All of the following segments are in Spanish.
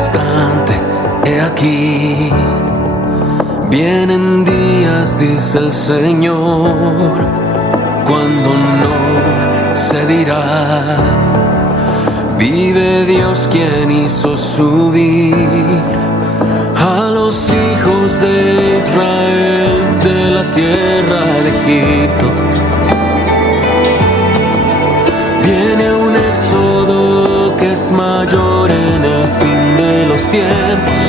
obstante, he aquí, vienen días, dice el Señor, cuando no se dirá: vive Dios quien hizo subir a los hijos de Israel de la tierra de Egipto. Viene un éxodo que es mayor en el fin de los tiempos,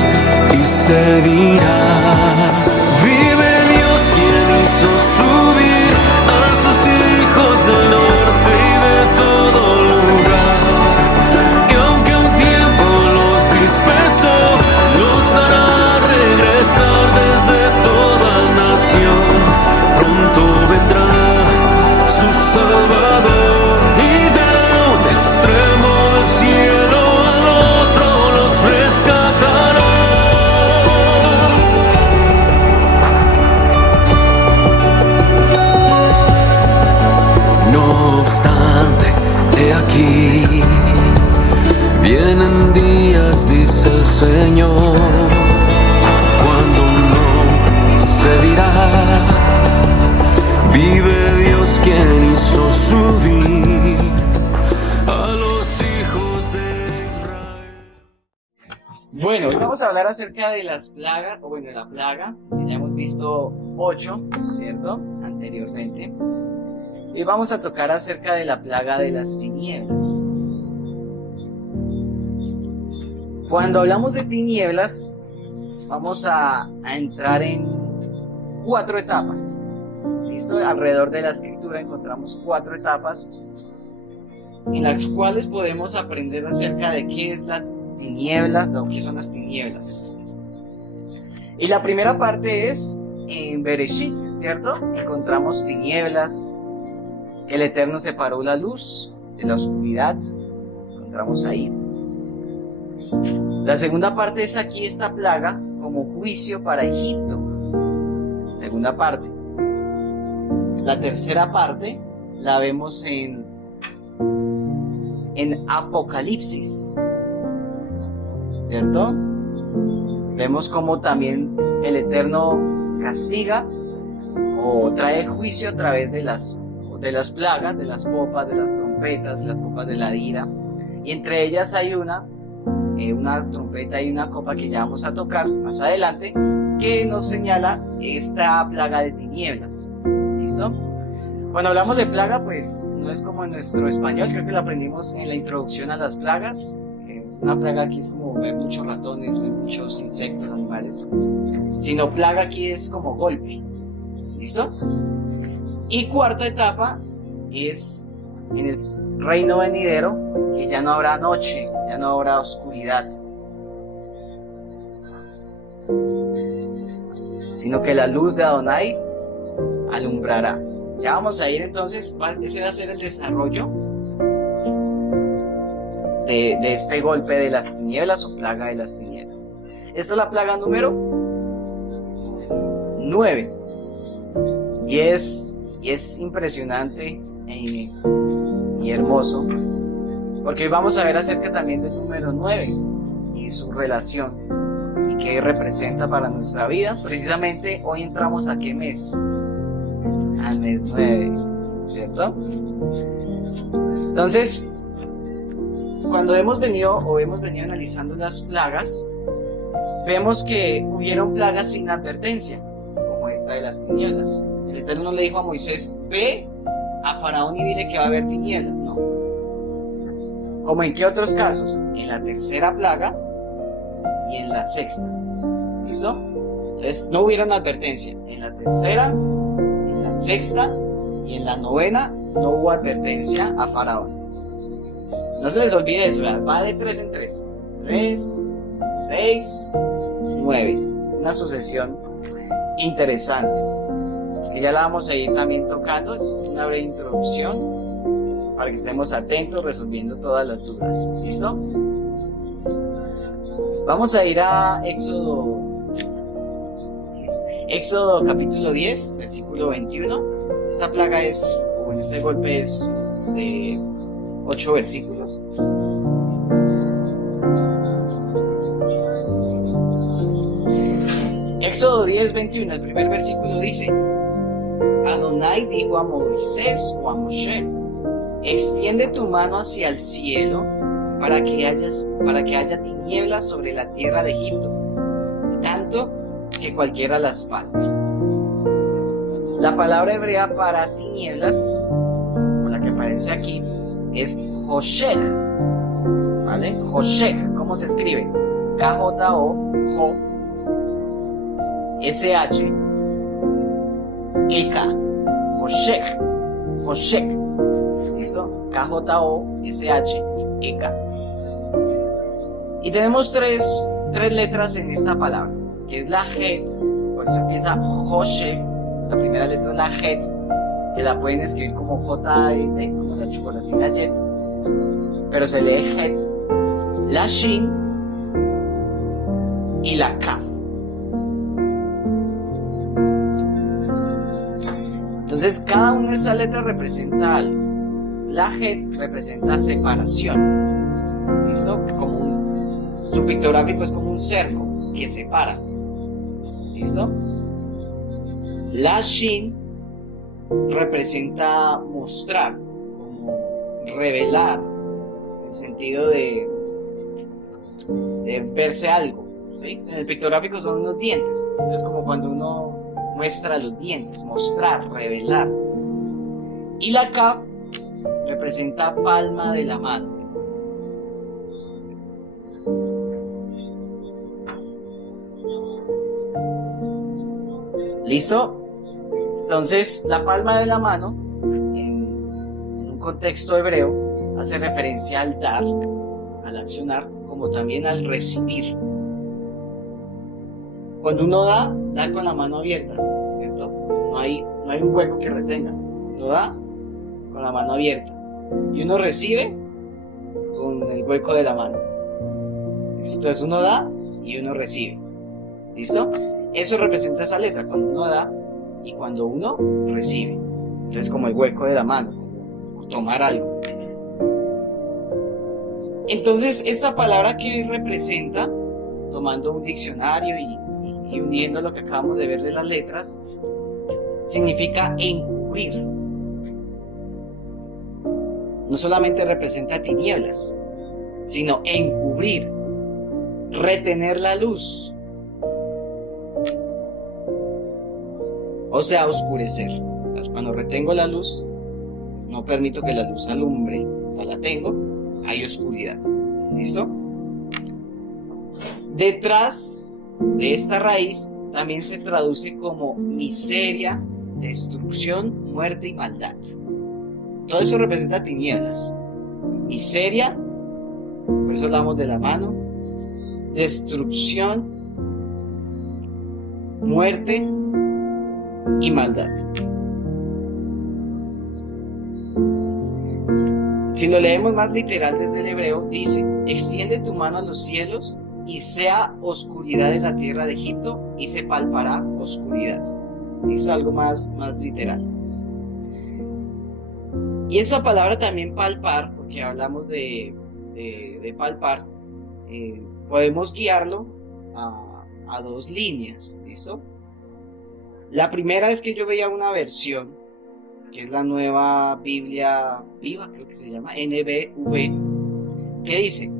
y se dirá: vive Dios quien hizo subir a sus hijos del norte y de todo lugar, y aunque un tiempo los dispersó, los hará regresar desde toda nación. Pronto vendrá su Salvador, y de un extremo del cielo al otro los rescatará. No obstante, he aquí, vienen días, dice el Señor, cuando no se dirá: vive Dios quien hizo subir a los hijos de Israel. Bueno, hoy vamos a hablar acerca de las plagas, o bueno, de la plaga, que ya hemos visto 8, ¿cierto? Anteriormente. Y vamos a tocar acerca de la plaga de las tinieblas. Cuando hablamos de tinieblas, vamos a entrar en 4 etapas. ¿Listo? Alrededor de la escritura encontramos 4 etapas en las cuales podemos aprender acerca de qué es la tiniebla, o qué son las tinieblas. Y la primera parte es en Bereshit, ¿cierto? Encontramos tinieblas, que el Eterno separó la luz de la oscuridad, encontramos ahí. La segunda parte es aquí esta plaga como juicio para Egipto, segunda parte. La tercera parte la vemos en Apocalipsis, ¿cierto? Vemos cómo también el Eterno castiga o trae juicio a través de las plagas, de las copas, de las trompetas, de las copas de la ira. Y entre ellas hay una trompeta y una copa que ya vamos a tocar más adelante, que nos señala esta plaga de tinieblas. ¿Listo? Cuando hablamos de plaga, pues no es como en nuestro español, creo que lo aprendimos en la introducción a las plagas. Una plaga aquí es como ver muchos ratones, ver muchos insectos, animales. Sino plaga aquí es como golpe. ¿Listo? Y cuarta etapa es en el reino venidero, que ya no habrá noche, ya no habrá oscuridad, sino que la luz de Adonai alumbrará. Ya vamos a ir entonces, ese va a ser el desarrollo de este golpe de las tinieblas o plaga de las tinieblas. Esta es la plaga número 9 y es impresionante y hermoso, porque hoy vamos a ver acerca también del número 9 y su relación y qué representa para nuestra vida. Precisamente hoy entramos a ¿qué mes? Al mes 9, ¿cierto? Entonces, cuando hemos venido analizando las plagas, vemos que hubieron plagas sin advertencia, como esta de las tinieblas. El Eterno le dijo a Moisés: ve a Faraón y dile que va a haber tinieblas, ¿no? ¿Como en qué otros casos? En la tercera plaga y en la sexta. ¿Listo? Entonces no hubieron advertencia. En la tercera, en la sexta y en la novena no hubo advertencia a Faraón. No se les olvide eso, ¿verdad? Va de 3 en 3. 3, 6, 9. Una sucesión interesante, que ya la vamos a ir también tocando. Es una breve introducción para que estemos atentos resolviendo todas las dudas. ¿Listo? Vamos a ir a Éxodo capítulo 10, versículo 21. Esta plaga este golpe es de 8 versículos. Éxodo 10:21, el primer versículo dice: Adonai dijo a Moisés o a Moshe: extiende tu mano hacia el cielo para que haya tinieblas sobre la tierra de Egipto, tanto que cualquiera las palpe. La palabra hebrea para tinieblas, o la que aparece aquí, es Hoshech, ¿vale? Hoshech, ¿cómo se escribe? K-J-O, S-H, E-K, Hoshech, Hoshech, ¿listo? K-J-O-S-H, E-K. Y tenemos tres letras en esta palabra, que es la Het, por eso empieza Hoshech, la primera letra es la Het, que la pueden escribir como J-E-T, como la chocolatina Jet, pero se lee Het, la Shin y la Kaf. Entonces cada una de estas letras representa algo. La Het representa separación, ¿listo? Su pictográfico es como un cerco que separa, ¿listo? La Shin representa mostrar, como revelar, en el sentido de verse algo, ¿sí? En el pictográfico son unos dientes, es como cuando uno muestra los dientes, mostrar, revelar. Y la Kaf representa palma de la mano. ¿Listo? Entonces, la palma de la mano, en un contexto hebreo, hace referencia al dar, al accionar, como también al recibir. Cuando uno da con la mano abierta, ¿cierto? No hay un hueco que retenga. Uno da con la mano abierta. Y uno recibe con el hueco de la mano. Entonces uno da y uno recibe. ¿Listo? Eso representa esa letra, cuando uno da y cuando uno recibe. Entonces como el hueco de la mano, como tomar algo. Entonces esta palabra que representa, tomando un diccionario y uniendo lo que acabamos de ver de las letras, significa encubrir. No solamente representa tinieblas, sino encubrir, retener la luz, o sea, oscurecer. Cuando retengo la luz, no permito que la luz alumbre, o sea, la tengo, hay oscuridad. ¿Listo? Detrás de esta raíz también se traduce como miseria, destrucción, muerte y maldad. Todo eso representa tinieblas. Miseria, por eso hablamos de la mano. Destrucción, muerte y maldad. Si lo leemos más literal desde el hebreo, dice: extiende tu mano a los cielos y sea oscuridad en la tierra de Egipto y se palpará oscuridad. Esto es algo más literal. Y esta palabra también palpar, porque hablamos de palpar, podemos guiarlo a dos líneas, ¿listo? La primera es que yo veía una versión, que es la Nueva Biblia Viva, creo que se llama, NBV, que dice: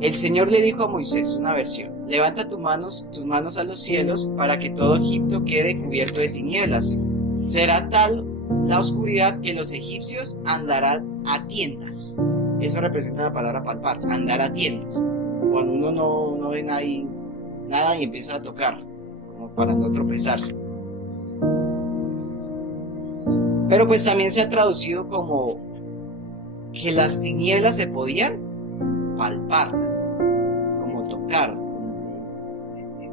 el Señor le dijo a Moisés, una versión: levanta tus manos a los cielos para que todo Egipto quede cubierto de tinieblas. Será tal la oscuridad que los egipcios andarán a tientas. Eso representa la palabra palpar, andar a tientas. Cuando uno no ve nada y empieza a tocar, como para no tropezarse. Pero pues también se ha traducido como que las tinieblas se podían palpar, como tocar,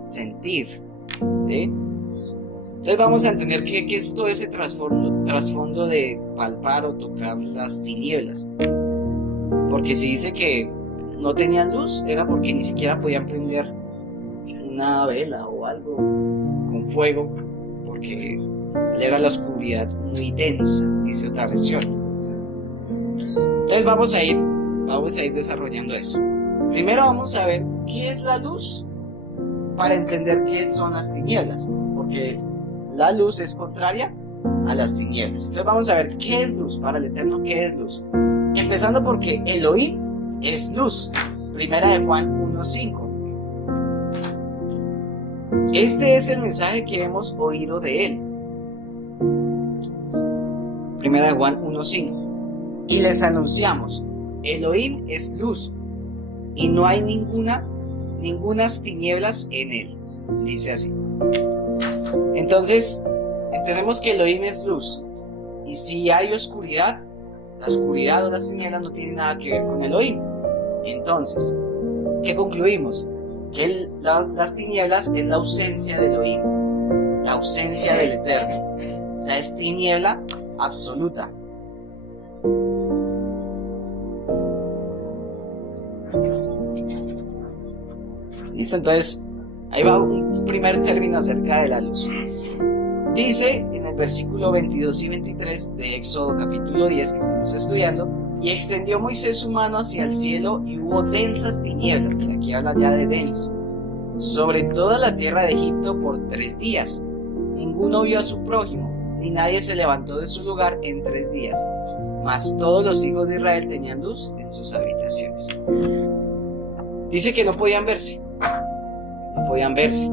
sentir, ¿sí? Entonces vamos a entender qué es todo ese trasfondo de palpar o tocar las tinieblas. Porque si dice que no tenían luz, era porque ni siquiera podían prender una vela o algo con fuego, porque era la oscuridad muy densa, dice otra versión. Entonces vamos a ir desarrollando eso. Primero vamos a ver qué es la luz para entender qué son las tinieblas, porque la luz es contraria a las tinieblas. Entonces vamos a ver qué es luz para el Eterno, qué es luz. Empezando porque Elohim es luz. Primera de Juan 1:5. Este es el mensaje que hemos oído de él. Primera de Juan 1:5. Y les anunciamos, Elohim es luz, y no hay ningunas tinieblas en él. Dice así. Entonces, entendemos que Elohim es luz. Y si hay oscuridad, la oscuridad o las tinieblas no tienen nada que ver con Elohim. Entonces, ¿qué concluimos? Que las tinieblas es la ausencia de Elohim, la ausencia del Eterno. O sea, es tiniebla absoluta. Listo, entonces ahí va un primer término acerca de la luz. Dice en el versículo 22 y 23 de Éxodo capítulo 10 que estamos estudiando: y extendió Moisés su mano hacia el cielo y hubo densas tinieblas, que aquí habla ya de denso, sobre toda la tierra de Egipto por 3 días. Ninguno vio a su prójimo, ni nadie se levantó de su lugar en 3 días. Mas todos los hijos de Israel tenían luz en sus habitaciones. Dice que no podían verse. No podían verse.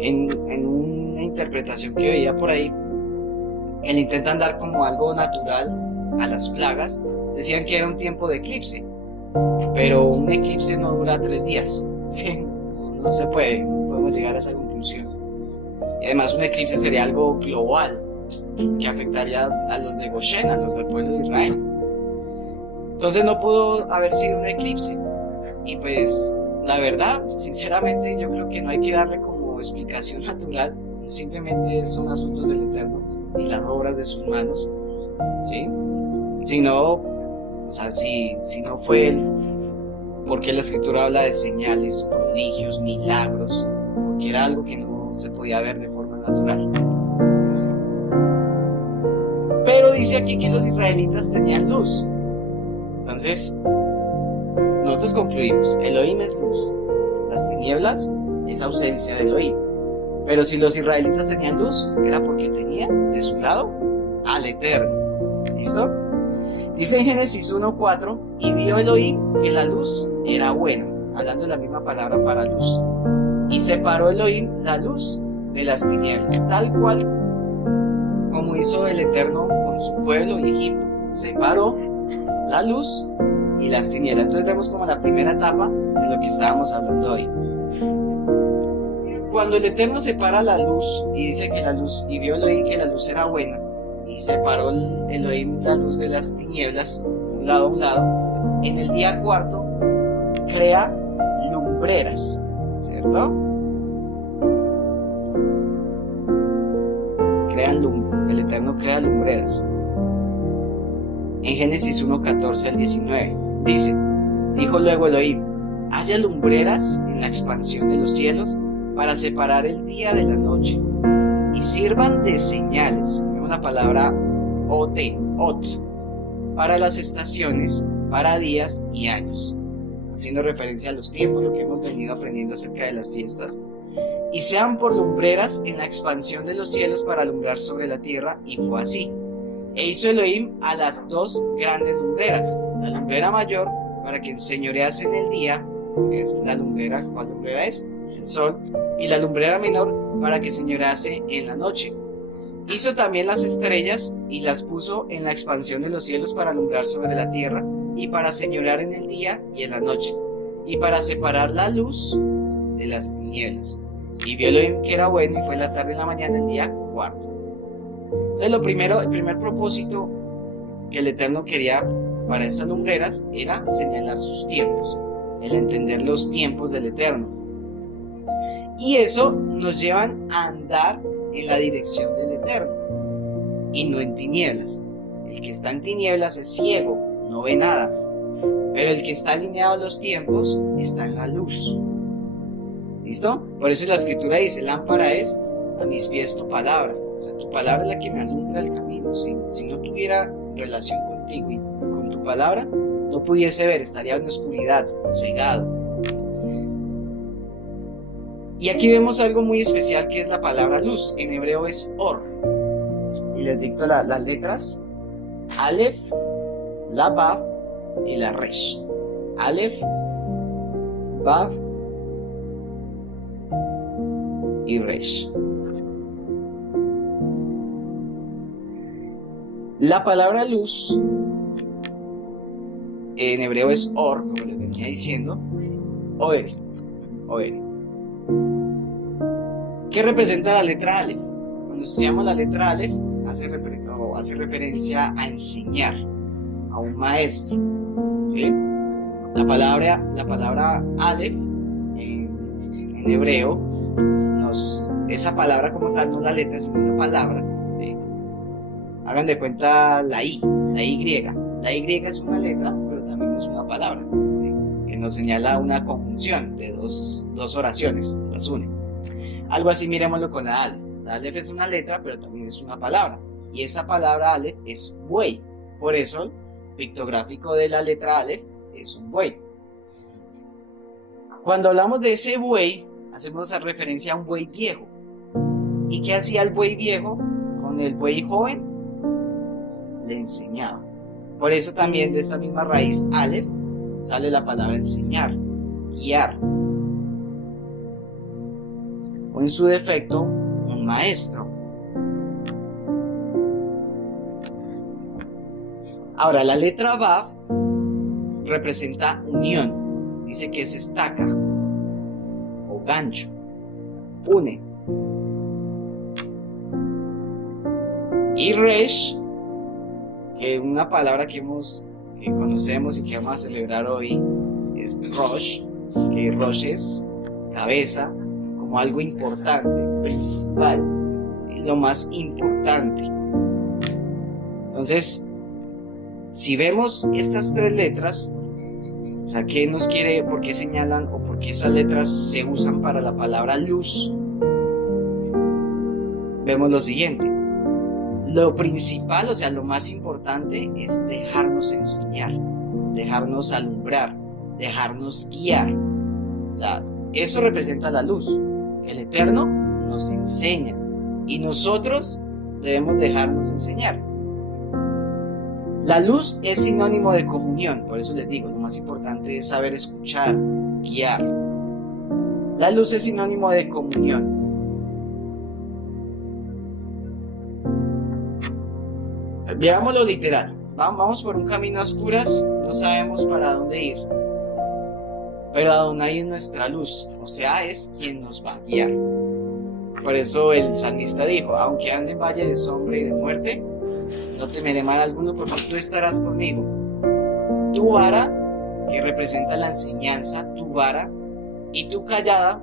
En una interpretación que veía por ahí, el intentan dar como algo natural a las plagas. Decían que era un tiempo de eclipse, pero un eclipse no dura 3 días. ¿Sí? No se puede, no podemos llegar a esa conclusión. Y además un eclipse sería algo global, que afectaría a los de Goshen, a los del pueblo de Israel. Entonces no pudo haber sido un eclipse. Y pues la verdad, sinceramente, yo creo que no hay que darle como explicación natural. Simplemente son asuntos del Eterno y las obras de sus manos, ¿sí? Si no, o sea, si no fue él, porque la Escritura habla de señales, prodigios, milagros, porque era algo que no se podía ver de forma natural. Pero dice aquí que los israelitas tenían luz. Entonces, nosotros concluimos, Elohim es luz, las tinieblas es ausencia de Elohim. Pero si los israelitas tenían luz, era porque tenían de su lado al Eterno. ¿Listo? Dice en Génesis 1:4, y vio Elohim que la luz era buena, hablando de la misma palabra para luz. Y separó Elohim la luz de las tinieblas, tal cual como hizo el Eterno con su pueblo y Egipto. Separó la luz y las tinieblas. Entonces vemos como la primera etapa de lo que estábamos hablando hoy. Cuando el Eterno separa la luz y dice que la luz, y vio Elohim que la luz era buena, y separó Elohim la luz de las tinieblas, un lado a un lado, en el día cuarto crea lumbreras, ¿cierto? El Eterno crea lumbreras. En Génesis 1:14 al 19 dice: dijo luego Elohim, haya lumbreras en la expansión de los cielos para separar el día de la noche, y sirvan de señales, vemos la palabra ot, para las estaciones, para días y años, haciendo referencia a los tiempos, lo que hemos venido aprendiendo acerca de las fiestas. Y sean por lumbreras en la expansión de los cielos para alumbrar sobre la tierra, y fue así. E hizo Elohim a las 2 grandes lumbreras, la lumbrera mayor para que enseñorease en el día, que es la lumbrera, ¿cuál lumbrera es? El sol, y la lumbrera menor para que señorease en la noche. Hizo también las estrellas y las puso en la expansión de los cielos para alumbrar sobre la tierra, y para señorear en el día y en la noche, y para separar la luz de las tinieblas. Y vio Elohim que era bueno, y fue la tarde y la mañana el día cuarto. Entonces el primer propósito que el Eterno quería para estas lumbreras era señalar sus tiempos, el entender los tiempos del Eterno. Y eso nos lleva a andar en la dirección del Eterno y no en tinieblas. El que está en tinieblas es ciego, no ve nada, pero el que está alineado a los tiempos está en la luz. ¿Listo? Por eso la Escritura dice: lámpara es a mis pies tu palabra. O sea, tu palabra es la que me alumbra el camino. Si no tuviera relación contigo y con tu palabra, no pudiese ver, estaría en oscuridad, cegado. Y aquí vemos algo muy especial que es la palabra luz. En hebreo es or. Y les dicto las letras: Aleph, la Vav y la Resh. Aleph, Vav y Resh. La palabra luz en hebreo es or, como les venía diciendo, oer. ¿Qué representa la letra Aleph? Cuando estudiamos la letra Aleph, hace referencia a enseñar, a un maestro, ¿sí? La palabra Aleph en hebreo, esa palabra como tal, no la letra, sino una palabra, ¿sí? Hagan de cuenta la Y. La Y es una letra, pero también es una palabra, ¿sí? Que nos señala una conjunción de dos oraciones, las une. Algo así miremoslo con la Aleph. La Aleph es una letra, pero también es una palabra. Y esa palabra Aleph es buey. Por eso el pictográfico de la letra Aleph es un buey. Cuando hablamos de ese buey, hacemos referencia a un buey viejo. ¿Y qué hacía el buey viejo con el buey joven? Le enseñaba. Por eso también de esta misma raíz Aleph sale la palabra enseñar, guiar. O en su defecto, un maestro. Ahora, la letra Vav representa unión. Dice que es estaca o gancho. Une. Y Resh, que una palabra que conocemos y que vamos a celebrar hoy, es Rosh, que Rosh es cabeza, como algo importante, principal, ¿sí? Lo más importante. Entonces, si vemos estas tres letras, o sea, ¿qué nos quiere, por qué señalan o por qué esas letras se usan para la palabra luz? Vemos lo siguiente. Lo principal, o sea, lo más importante es dejarnos enseñar, dejarnos alumbrar, dejarnos guiar. O sea, eso representa la luz. El Eterno nos enseña y nosotros debemos dejarnos enseñar. La luz es sinónimo de comunión, por eso les digo, lo más importante es saber escuchar, guiar. La luz es sinónimo de comunión. Veámoslo literal. Vamos por un camino a oscuras, no sabemos para dónde ir. Pero Adonai es nuestra luz, o sea, es quien nos va a guiar. Por eso el salmista dijo: aunque ande en valle de sombra y de muerte, no temeré mal alguno, porque tú estarás conmigo. Tu vara, que representa la enseñanza, tu vara, y tu callado,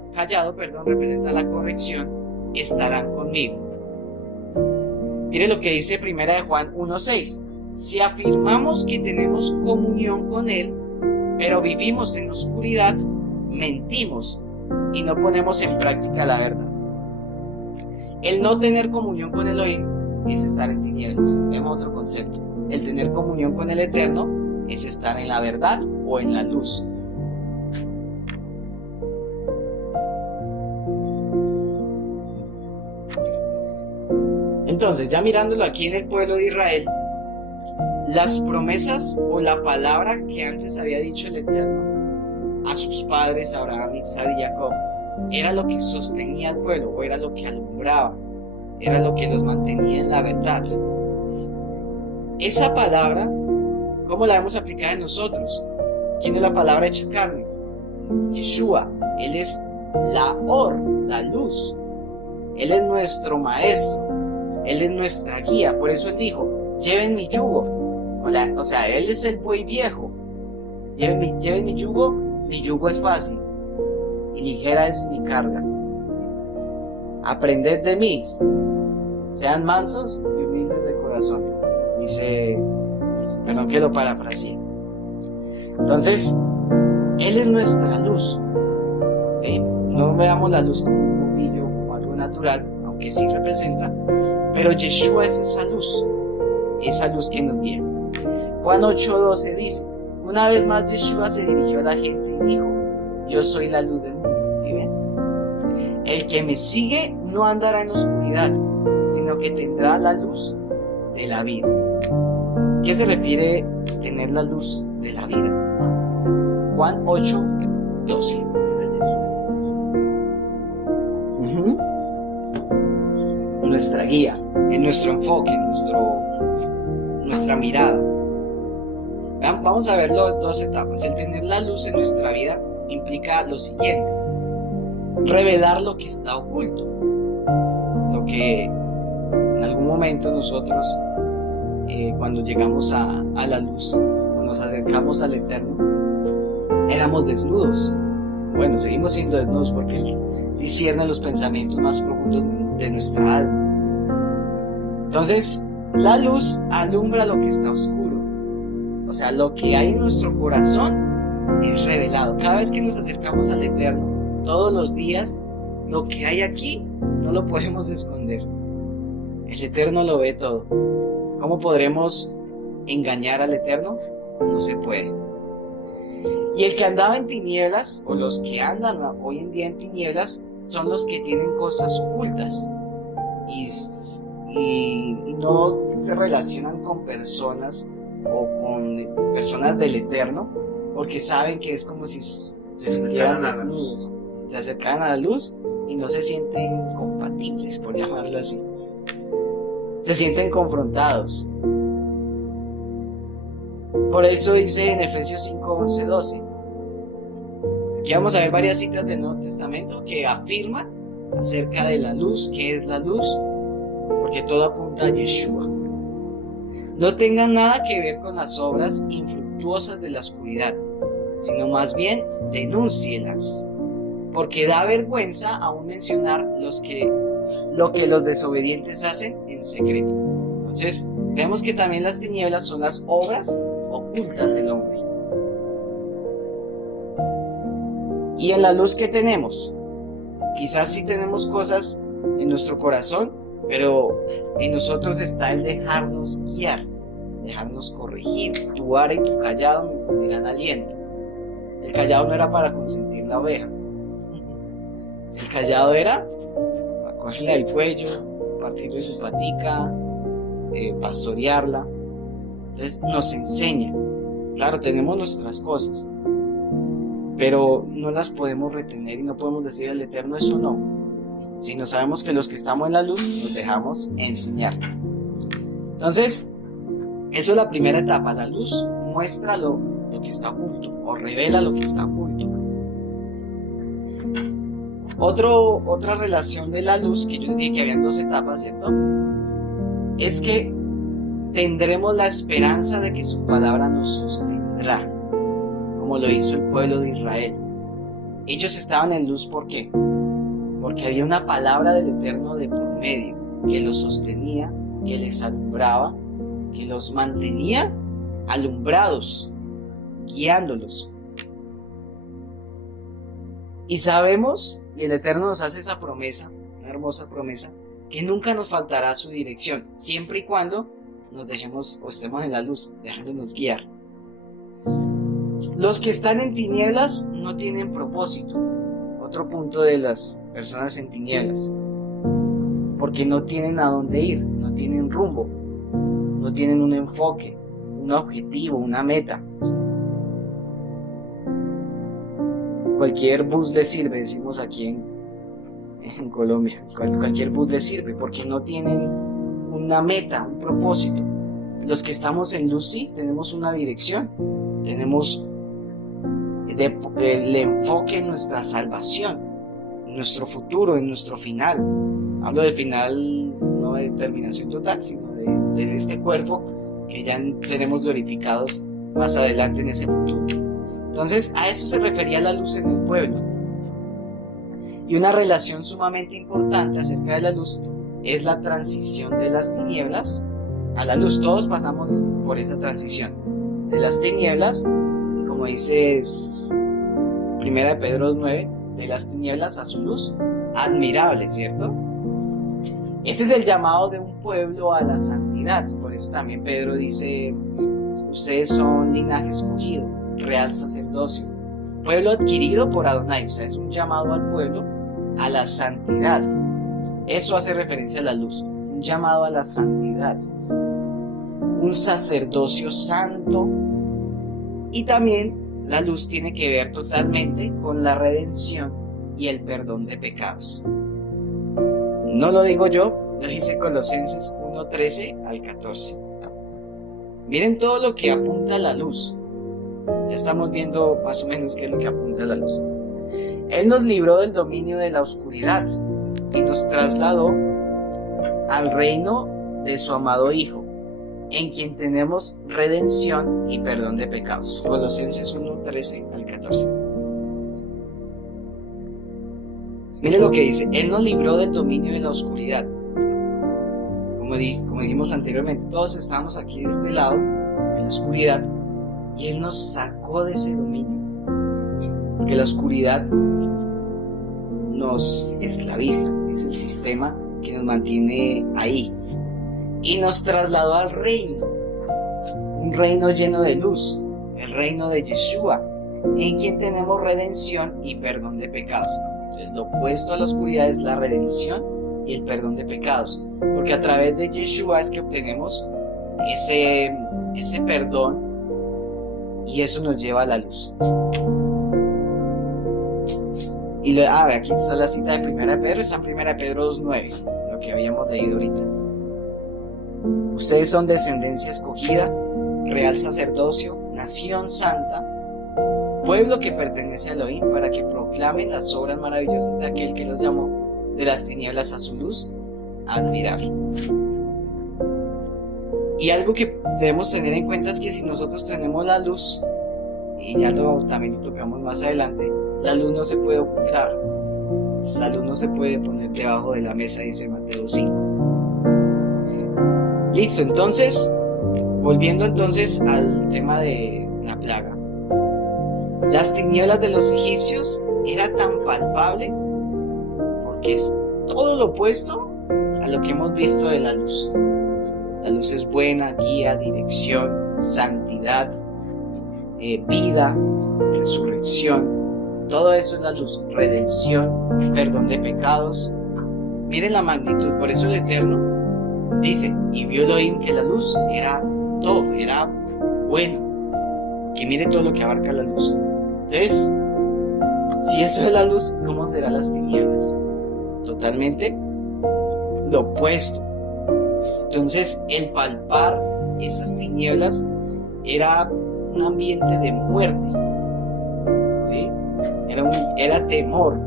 representa la corrección, estarán conmigo. Mire lo que dice 1 Juan 1:6. Si afirmamos que tenemos comunión con Él, pero vivimos en oscuridad, mentimos y no ponemos en práctica la verdad. El no tener comunión con Elohim es estar en tinieblas. Vemos otro concepto. El tener comunión con el Eterno es estar en la verdad o en la luz. Entonces, ya mirándolo aquí en el pueblo de Israel, las promesas o la palabra que antes había dicho el Eterno a sus padres, Abraham, Isaac y Jacob, era lo que sostenía al pueblo, o era lo que alumbraba, era lo que los mantenía en la verdad. Esa palabra, ¿cómo la vamos a aplicar en nosotros? ¿Quién es la palabra hecha carne? Yeshua. Él es la or, la luz. Él es nuestro maestro. Él es nuestra guía. Por eso Él dijo: lleven mi yugo. O sea, Él es el buey viejo. Lleven mi yugo es fácil y ligera es mi carga. Aprended de mí, sean mansos y humildes de corazón. Dice, perdón que lo parafraseé. Entonces, Él es nuestra luz, ¿sí? No veamos la luz como un bombillo, como algo natural, aunque sí representa, pero Yeshua es esa luz que nos guía. Juan 8:12 dice: una vez más Yeshua se dirigió a la gente y dijo: yo soy la luz del mundo. ¿Sí ven? El que me sigue no andará en oscuridad, sino que tendrá la luz de la vida. ¿Qué se refiere tener la luz de la vida? Juan 8:12. Nuestra guía, en nuestro enfoque, nuestra mirada. Vamos a ver dos etapas. El tener la luz en nuestra vida implica lo siguiente: revelar lo que está oculto, lo que en algún momento nosotros, cuando llegamos a la luz, cuando nos acercamos al Eterno, éramos desnudos. Bueno, seguimos siendo desnudos porque Él discierne los pensamientos más profundos de nuestra alma. Entonces, la luz alumbra lo que está oscuro. O sea, lo que hay en nuestro corazón es revelado. Cada vez que nos acercamos al Eterno, todos los días, lo que hay aquí no lo podemos esconder. El Eterno lo ve todo. ¿Cómo podremos engañar al Eterno? No se puede. Y el que andaba en tinieblas, o los que andan hoy en día en tinieblas, son los que tienen cosas ocultas y no se relacionan con personas o con personas del Eterno, porque saben que es como si se sintieran desnudos, se acercan a la luz y no se sienten compatibles, por llamarlo así. Se sienten confrontados. Por eso dice en Efesios 5:11-12. Aquí vamos a ver varias citas del Nuevo Testamento que afirman acerca de la luz, qué es la luz, porque todo apunta a Yeshua. No tengan nada que ver con las obras infructuosas de la oscuridad, sino más bien denúncielas, porque da vergüenza aún mencionar lo que los desobedientes hacen en secreto. Entonces, vemos que también las tinieblas son las obras ocultas del hombre. Y en la luz que tenemos, quizás sí tenemos cosas en nuestro corazón, pero en nosotros está el dejarnos guiar, dejarnos corregir. Tu vara y tu callado me infundirán aliento. El callado no era para consentir la oveja. El callado era para cogerle el cuello, partirle su patica, pastorearla. Entonces nos enseña. Claro, tenemos nuestras cosas, pero no las podemos retener y no podemos decir al Eterno eso no. Si no sabemos que los que estamos en la luz nos dejamos enseñar. Entonces, eso es la primera etapa. La luz muestra lo que está oculto o revela lo que está oculto. Otra relación de la luz, que yo les dije que habían dos etapas, ¿cierto? Es que tendremos la esperanza de que su palabra nos sostendrá, como lo hizo el pueblo de Israel. Ellos estaban en luz, ¿por qué? Porque había una palabra del Eterno de por medio, que los sostenía, que les alumbraba, que los mantenía alumbrados, guiándolos. Y sabemos, y el Eterno nos hace esa promesa, una hermosa promesa, que nunca nos faltará su dirección, siempre y cuando nos dejemos o estemos en la luz, dejándonos guiar. Los que están en tinieblas no tienen propósito. Otro punto de las personas en tinieblas, porque no tienen a dónde ir, no tienen rumbo, no tienen un enfoque, un objetivo, una meta. Cualquier bus les sirve, decimos aquí en Colombia. Cualquier bus les sirve porque no tienen una meta, un propósito. Los que estamos en luz sí tenemos una dirección, tenemos el enfoque en nuestra salvación, en nuestro futuro, en nuestro final. Hablo de final no de terminación total, sino de este cuerpo que ya seremos glorificados más adelante en ese futuro. Entonces, a eso se refería la luz en el pueblo. Y una relación sumamente importante acerca de la luz es la transición de las tinieblas a la luz. Todos pasamos por esa transición de las tinieblas, y como dice 1 Pedro 2:9, de las tinieblas a su luz admirable, ¿cierto? Ese es el llamado de un pueblo a la santidad. Por eso también Pedro dice: ustedes son linaje escogido, real sacerdocio, pueblo adquirido por Adonai. O sea, es un llamado al pueblo a la santidad. Eso hace referencia a la luz, un llamado a la santidad, un sacerdocio santo, y también la luz tiene que ver totalmente con la redención y el perdón de pecados. No lo digo yo, lo dice Colosenses 1:13 al 14. Miren todo lo que apunta a la luz. Ya estamos viendo más o menos qué es lo que apunta a la luz. Él nos libró del dominio de la oscuridad y nos trasladó al reino de su amado Hijo, en quien tenemos redención y perdón de pecados. Colosenses 1:13 al 14. Miren lo que dice: Él nos libró del dominio de la oscuridad. Como dijimos anteriormente, todos estamos aquí de este lado, en la oscuridad, y Él nos sacó de ese dominio. Porque la oscuridad nos esclaviza, es el sistema que nos mantiene ahí. Y nos trasladó al reino, un reino lleno de luz, el reino de Yeshua, en quien tenemos redención y perdón de pecados. Entonces, lo opuesto a la oscuridad es la redención y el perdón de pecados, porque a través de Yeshua es que obtenemos ese perdón, y eso nos lleva a la luz. Y aquí está la cita de 1 Pedro, está en 1 Pedro 2:9, lo que habíamos leído ahorita. Ustedes son descendencia escogida, real sacerdocio, nación santa, pueblo que pertenece a Elohim, para que proclamen las obras maravillosas de aquel que los llamó de las tinieblas a su luz admirable. Y algo que debemos tener en cuenta es que si nosotros tenemos la luz, y ya también lo tocamos más adelante, la luz no se puede ocultar, la luz no se puede poner debajo de la mesa, dice Mateo 5. Listo, entonces, volviendo entonces al tema de la plaga. Las tinieblas de los egipcios era tan palpable porque es todo lo opuesto a lo que hemos visto de la luz. La luz es buena, guía, dirección, santidad, vida, resurrección. Todo eso es la luz, redención, perdón de pecados. Miren la magnitud, por eso el Eterno dice: y vio Elohim que la luz era todo, era bueno. Que mire todo lo que abarca la luz. Entonces, si eso es la luz, ¿cómo serán las tinieblas? Totalmente lo opuesto. Entonces, el palpar esas tinieblas era un ambiente de muerte, ¿sí? Era temor,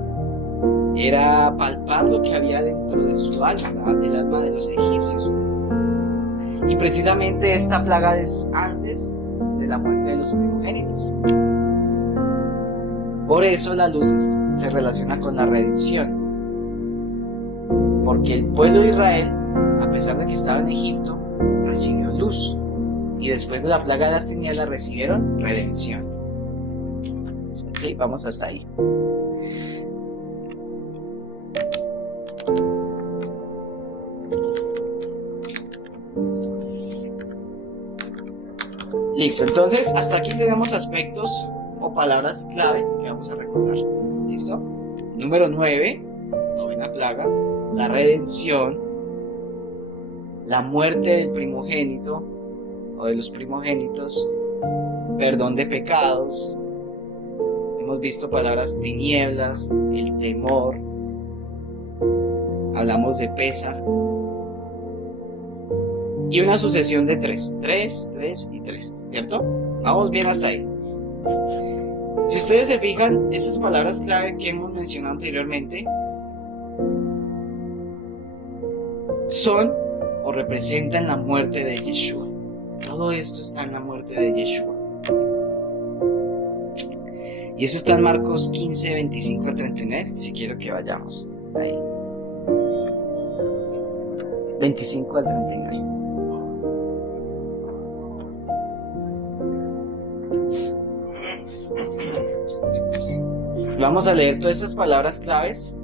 era palpar lo que había dentro de su alma, del alma de los egipcios. Y precisamente esta plaga es antes de la muerte de los primogénitos. Por eso la luz se relaciona con la redención, porque el pueblo de Israel, a pesar de que estaba en Egipto, recibió luz, y después de la plaga de las tinieblas recibieron redención. Sí, vamos hasta ahí. Listo, entonces hasta aquí tenemos aspectos o palabras clave que vamos a recordar. ¿Listo? Número 9, novena plaga, la redención, la muerte del primogénito o de los primogénitos, perdón de pecados. Hemos visto palabras tinieblas, el temor, hablamos de Pesaj, y una sucesión de 3 y 3, ¿cierto? Vamos bien hasta ahí. Si ustedes se fijan, esas palabras clave que hemos mencionado anteriormente son o representan la muerte de Yeshua. Todo esto está en la muerte de Yeshua. Y eso está en Marcos 15, 25 a 39, si quiero que vayamos ahí. 25 al 39. Vamos a leer todas esas palabras claves.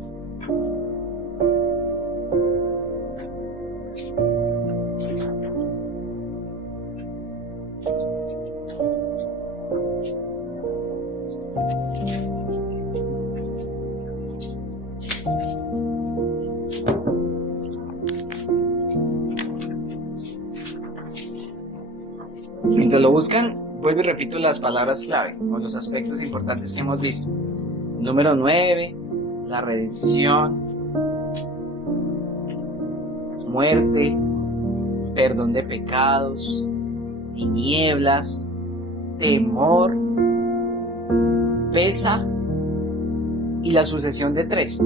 lo buscan, vuelvo y repito las palabras clave o los aspectos importantes que hemos visto. Número 9, la redención, muerte, perdón de pecados, tinieblas, temor, Pesaj y la sucesión de 3.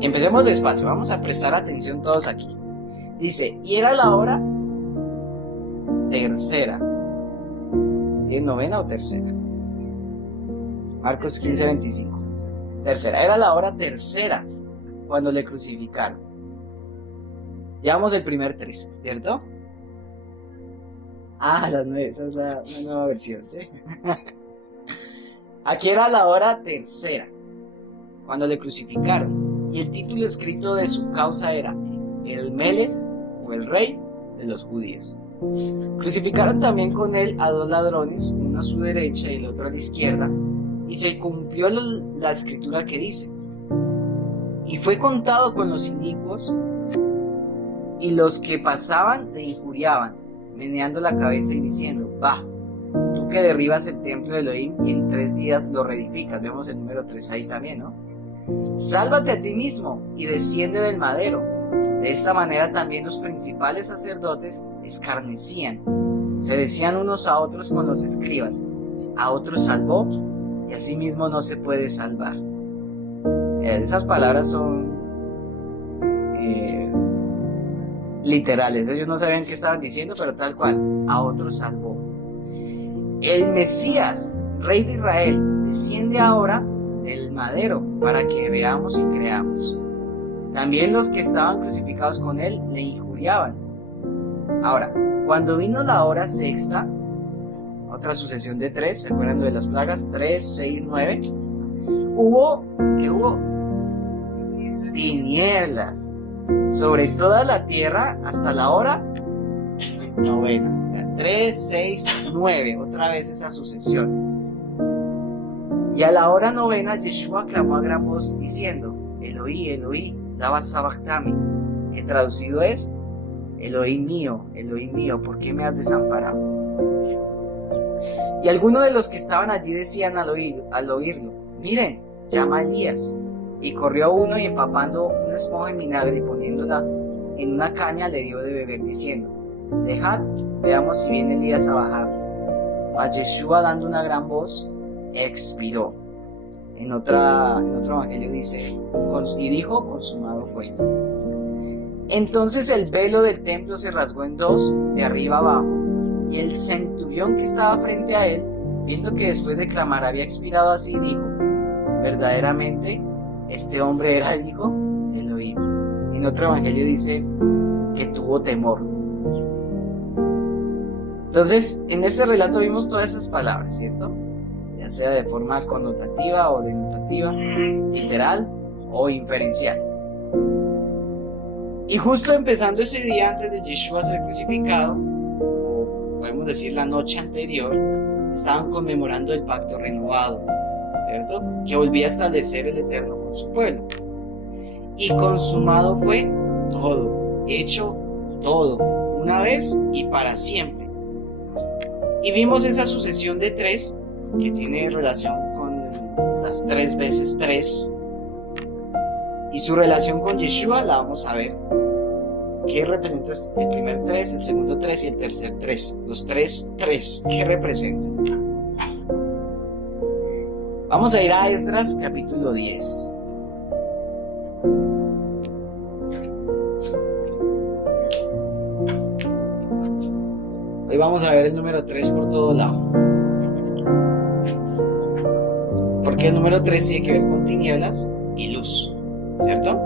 Empecemos despacio, vamos a prestar atención todos aquí. Dice, y era la hora tercera. ¿Es novena o tercera? Marcos 15:25. Tercera, era la hora tercera cuando le crucificaron. Llevamos el primer 3, ¿cierto? Las 9, esa es una nueva versión, ¿sí? Aquí era la hora tercera cuando le crucificaron. Y el título escrito de su causa era el Melech o el rey de los judíos. Crucificaron también con él a 2 ladrones, uno a su derecha y el otro a la izquierda, y se cumplió la escritura que dice: y fue contado con los inicuos, y los que pasaban le injuriaban, meneando la cabeza y diciendo: va, tú que derribas el templo de Elohim y en 3 días lo reedificas. Vemos el número 3 ahí también, ¿no? Sálvate a ti mismo y desciende del madero. De esta manera también los principales sacerdotes escarnecían. Se decían unos a otros con los escribas: a otros salvó y a sí mismo no se puede salvar. Esas palabras son literales. Ellos no sabían qué estaban diciendo, pero tal cual: a otros salvó. El Mesías, rey de Israel, desciende ahora del madero para que veamos y creamos. También los que estaban crucificados con él le injuriaban. Ahora, cuando vino la hora sexta, otra sucesión de 3, ¿se acuerdan de las plagas? 3, 6, 9. Hubo tinieblas sobre toda la tierra hasta la hora novena. 3, 6, 9, otra vez esa sucesión. Y a la hora novena, Yeshua clamó a gran voz diciendo: Eloí, Eloí, lama sabactami, que traducido es: Eloí mío, ¿por qué me has desamparado? Y algunos de los que estaban allí decían al oírlo: miren, llama a Elías. Y corrió uno y empapando una esponja en vinagre y poniéndola en una caña le dio de beber diciendo: dejad, veamos si viene Elías a bajar. Mas Yeshua, dando una gran voz, expiró. En otro evangelio dice: y dijo: consumado fue. Entonces el velo del templo se rasgó en 2, de arriba abajo, y el centurión que estaba frente a él, viendo que después de clamar había expirado así, dijo: verdaderamente este hombre era hijo de Elohim. En otro evangelio dice que tuvo temor. Entonces, en ese relato vimos todas esas palabras, ¿cierto? Ya sea de forma connotativa o denotativa, literal o inferencial. Y justo empezando ese día antes de Yeshua ser crucificado, o podemos decir la noche anterior, estaban conmemorando el pacto renovado, ¿cierto? Que volvía a establecer el Eterno con su pueblo. Y consumado fue todo, hecho todo, una vez y para siempre. Y vimos esa sucesión de 3 que tiene relación con las 3 veces 3. Y su relación con Yeshua la vamos a ver. ¿Qué representa el primer 3, el segundo 3 y el tercer 3? Los 3, ¿qué representan? Vamos a ir a Esdras capítulo 10. Hoy vamos a ver el número 3 por todo lado. Porque el número 3 tiene que ver con tinieblas y luz, ¿cierto?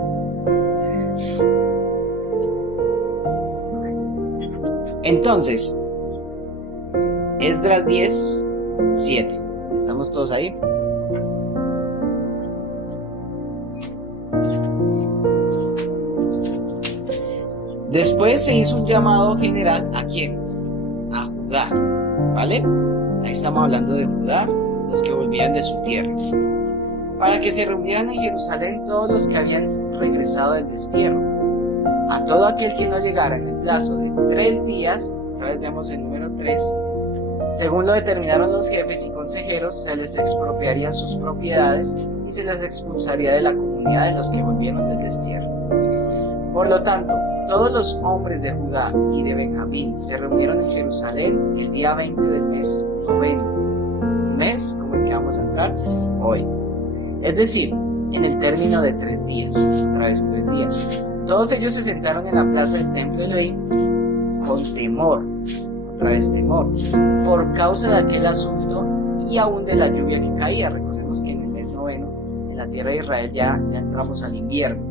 Entonces, Esdras 10, 7. ¿Estamos todos ahí? Después se hizo un llamado general, ¿a quién? A Judá, ¿vale? Ahí estamos hablando de Judá, los que volvían de su tierra, para que se reunieran en Jerusalén todos los que habían regresado del destierro. a todo aquel que no llegara en el plazo de 3 días, otra vez vemos el número 3, según lo determinaron los jefes y consejeros, se les expropiarían sus propiedades y se les expulsaría de la comunidad de los que volvieron del destierro. Por lo tanto, todos los hombres de Judá y de Benjamín se reunieron en Jerusalén el día 20 del mes noveno, un mes como el que vamos a entrar hoy. Es decir, en el término de 3 días, otra vez 3 días. Todos ellos se sentaron en la plaza del templo de Elohim con temor, otra vez temor, por causa de aquel asunto y aún de la lluvia que caía. Recordemos que en el mes noveno, en la tierra de Israel, ya entramos al invierno.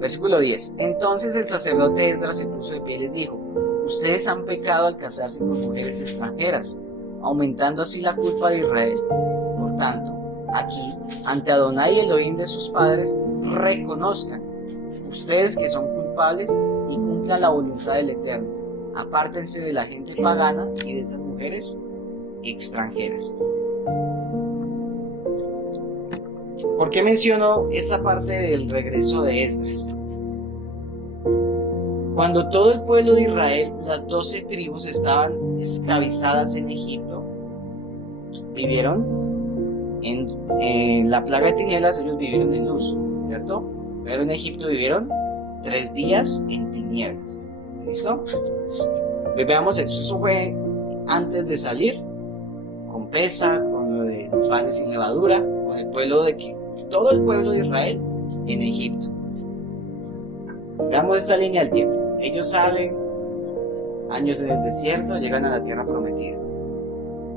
Versículo 10. Entonces el sacerdote Esdras se puso de pie y les dijo: ustedes han pecado al casarse con mujeres extranjeras, aumentando así la culpa de Israel. Por tanto, aquí, ante Adonai Elohim de sus padres, reconozcan ustedes que son culpables y cumplan la voluntad del Eterno. Apártense de la gente pagana y de esas mujeres extranjeras. ¿Por qué menciono esta parte del regreso de Esdras? Cuando todo el pueblo de Israel, las 12 tribus, estaban esclavizadas en Egipto, vivieron en la plaga de tinieblas, ellos vivieron en luz, ¿cierto? Pero en Egipto vivieron 3 días en tinieblas. ¿Listo? Veamos eso fue antes de salir, con Pesaj, con lo de panes sin levadura, con el pueblo todo el pueblo de Israel en Egipto. Veamos esta línea del tiempo. Ellos salen, años en el desierto, llegan a la tierra prometida.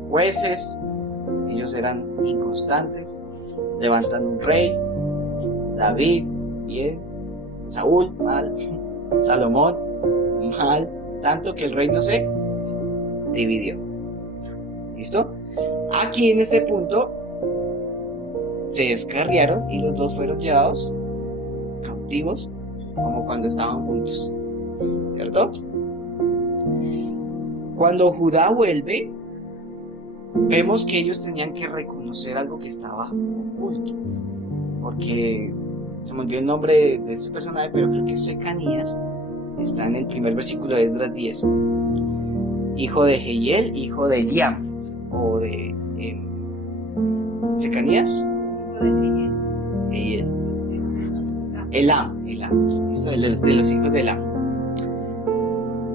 Jueces, ellos eran inconstantes, levantan un rey, David, bien, Saúl, mal, Salomón, mal, tanto que el reino se dividió. ¿Listo? Aquí en este punto se descarriaron y los dos fueron llevados cautivos como cuando estaban juntos, ¿cierto? Cuando Judá vuelve, vemos que ellos tenían que reconocer algo que estaba oculto, porque se me olvidó el nombre de ese personaje, pero creo que Secanías está en el primer versículo de Esdras 10, hijo de Jehiel, hijo de Eliam, o de Secanías, Jehiel, Elam, esto es de los hijos de Elam.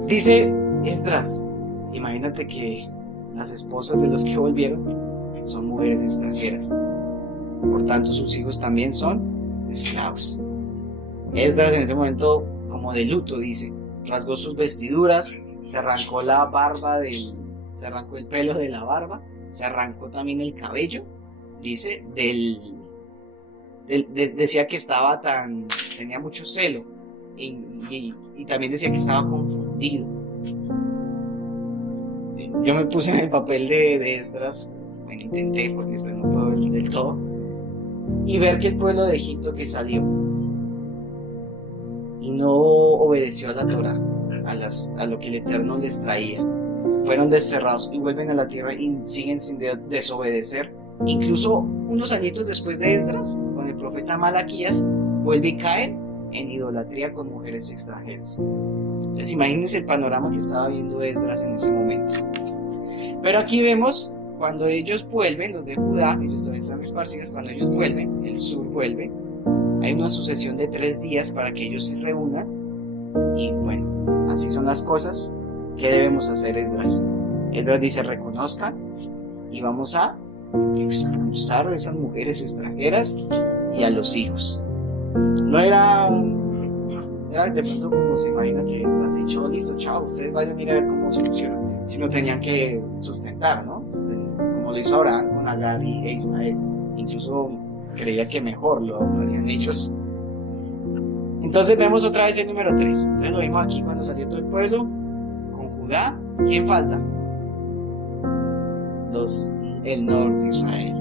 Dice Esdras, imagínate que las esposas de los que volvieron son mujeres extranjeras, por tanto sus hijos también son esclavos. Esdras en ese momento, como de luto, dice, rasgó sus vestiduras, se arrancó la barba se arrancó el pelo de la barba, se arrancó también el cabello, dice, decía que tenía mucho celo y también decía que estaba confundido. Yo me puse en el papel de Esdras, bueno, intenté porque después no puedo ver del todo, y ver que el pueblo de Egipto que salió y no obedeció a la Torá, a lo que el Eterno les traía, fueron desterrados y vuelven a la tierra y siguen sin desobedecer. Incluso unos añitos después de Esdras, con el profeta Malaquías, vuelve y caen en idolatría con mujeres extranjeras. Entonces imagínense el panorama que estaba viendo Esdras en ese momento. Pero aquí vemos, cuando ellos vuelven, los de Judá, ellos todavía están esparcidos, cuando ellos vuelven, el sur vuelve, hay una sucesión de 3 días para que ellos se reúnan, y bueno, así son las cosas. ¿Qué debemos hacer, Esdras? Esdras dice, reconozcan, y vamos a expulsar a esas mujeres extranjeras y a los hijos. No era de pronto como se imagina que has dicho, listo, chao, ustedes vayan a ir a ver cómo soluciona, sino tenían que sustentar, ¿no? Como lo hizo Abraham con Agar e Ismael. Incluso creía que mejor lo harían ellos. Entonces vemos otra vez el número 3. Entonces lo vimos aquí cuando salió todo el pueblo con Judá. ¿Quién falta? El norte de Israel.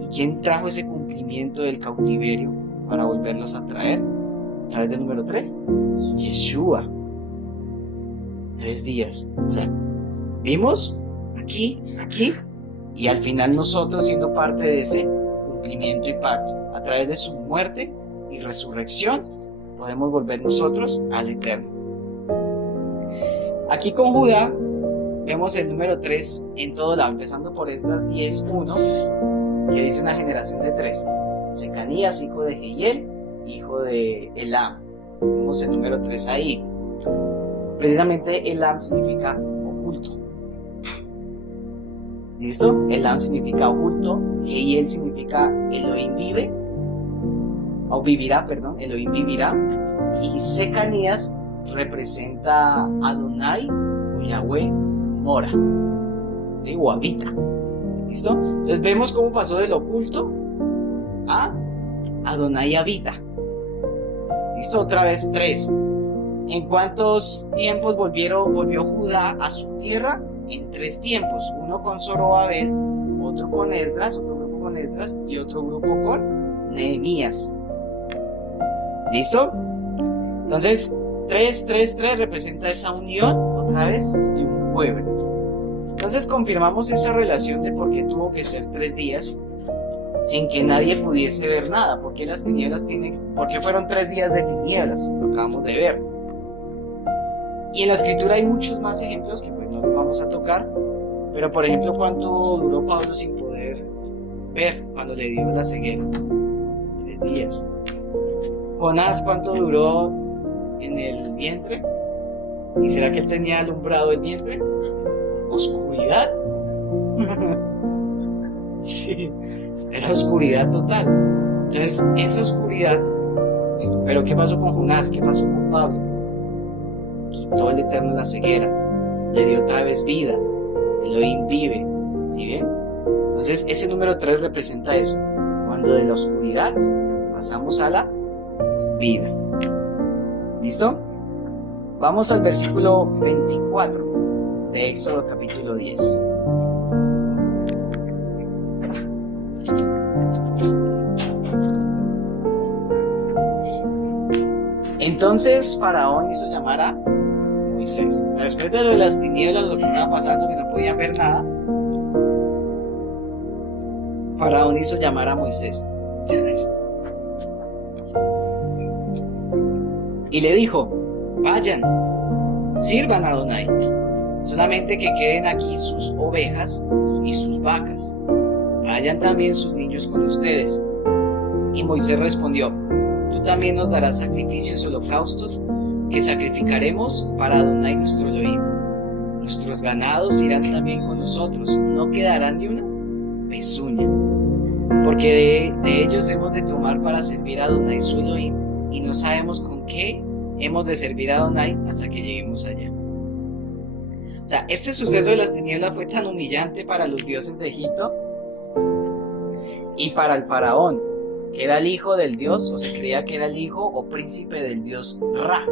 ¿Y quién trajo ese cumplimiento del cautiverio para volverlos a traer? A través del número 3, Yeshua. 3 días. O sea, vimos aquí, y al final nosotros siendo parte de ese cumplimiento y pacto, a través de su muerte y resurrección podemos volver nosotros al Eterno. Aquí con Judá vemos el número 3 en todo lado, empezando por Esdras 10:1, que dice una generación de 3. Secanías, hijo de Jehiel, hijo de Elam. Vemos el número 3 ahí. Precisamente Elam significa oculto. ¿Listo? Elam significa oculto, Jehiel significa Elohim vive, o vivirá, perdón, Elohim vivirá, y Secanías representa Adonai o Yahweh mora, ¿sí? O habita. ¿Listo? Entonces vemos cómo pasó del oculto a Adonai habita. ¿Listo? Otra vez 3. ¿En cuántos tiempos volvió Judá a su tierra? En 3 tiempos. Uno con Zorobabel, otro con Esdras, otro grupo con Esdras y otro grupo con Nehemías. ¿Listo? Entonces 3 representa esa unión otra vez de un pueblo. Entonces confirmamos esa relación de por qué tuvo que ser 3 días sin que nadie pudiese ver nada. ¿Por qué las tinieblas por qué fueron 3 días de tinieblas? Lo acabamos de ver. Y en la escritura hay muchos más ejemplos que pues no los vamos a tocar, pero por ejemplo, ¿cuánto duró Pablo sin poder ver cuando le dio la ceguera? 3 días. Jonás, ¿cuánto duró en el vientre? ¿Y será que él tenía alumbrado el vientre? Oscuridad. Sí, era oscuridad total. Entonces, esa oscuridad, pero ¿qué pasó con Jonás? ¿Qué pasó con Pablo? Quitó el Eterno la ceguera, le dio otra vez vida, Elohim vive, ¿sí ven? Entonces ese número 3 representa eso, cuando de la oscuridad pasamos a la vida. ¿Listo? Vamos al versículo 24 de Éxodo capítulo 10. Entonces Faraón hizo llamar a Moisés. O sea, después de lo de las tinieblas, lo que estaba pasando, que no podían ver nada, Faraón hizo llamar a Moisés. Y le dijo: vayan, sirvan a Adonai, solamente que queden aquí sus ovejas y sus vacas. Vayan también sus niños con ustedes. Y Moisés respondió: tú también nos darás sacrificios holocaustos que sacrificaremos para Adonai nuestro Elohim. Nuestros ganados irán también con nosotros, no quedará ni una pezuña, porque de ellos hemos de tomar para servir a Adonai su Elohim, y no sabemos con qué hemos de servir a Adonai hasta que lleguemos allá. O sea, este suceso de las tinieblas fue tan humillante para los dioses de Egipto y para el faraón, que era el hijo del dios, o se creía que era el hijo o príncipe del dios Ra,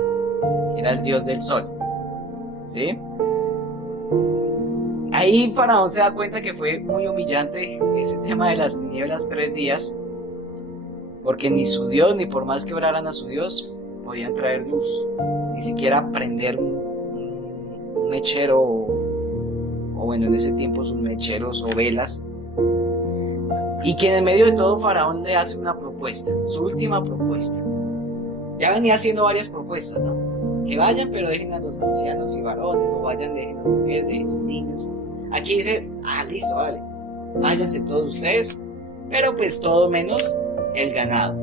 que era el dios del sol. ¿Sí? Ahí Faraón se da cuenta que fue muy humillante ese tema de las tinieblas 3 días, porque ni su Dios, ni por más que oraran a su Dios, podían traer luz, ni siquiera prender un mechero, o bueno, en ese tiempo sus mecheros o velas. Y que en medio de todo Faraón le hace una propuesta, su última propuesta. Ya venía haciendo varias propuestas, ¿no? Que vayan, pero dejen a los ancianos y varones, o vayan, dejen a las mujeres, dejen a los niños. Aquí dice: listo, vale, váyanse todos ustedes, pero pues todo menos el ganado.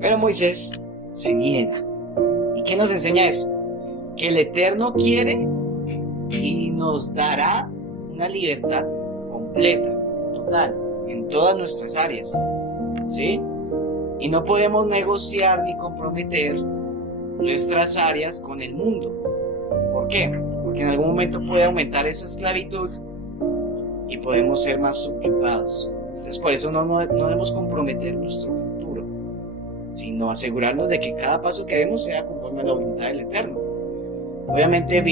Pero Moisés se niega. ¿Y qué nos enseña eso? Que el Eterno quiere y nos dará una libertad completa, total, en todas nuestras áreas, ¿sí? Y no podemos negociar ni comprometer nuestras áreas con el mundo. ¿Por qué? Porque en algún momento puede aumentar esa esclavitud y podemos ser más subyugados. Entonces por eso no debemos comprometer nuestro futuro, sino asegurarnos de que cada paso que demos sea conforme a la voluntad del Eterno. Obviamente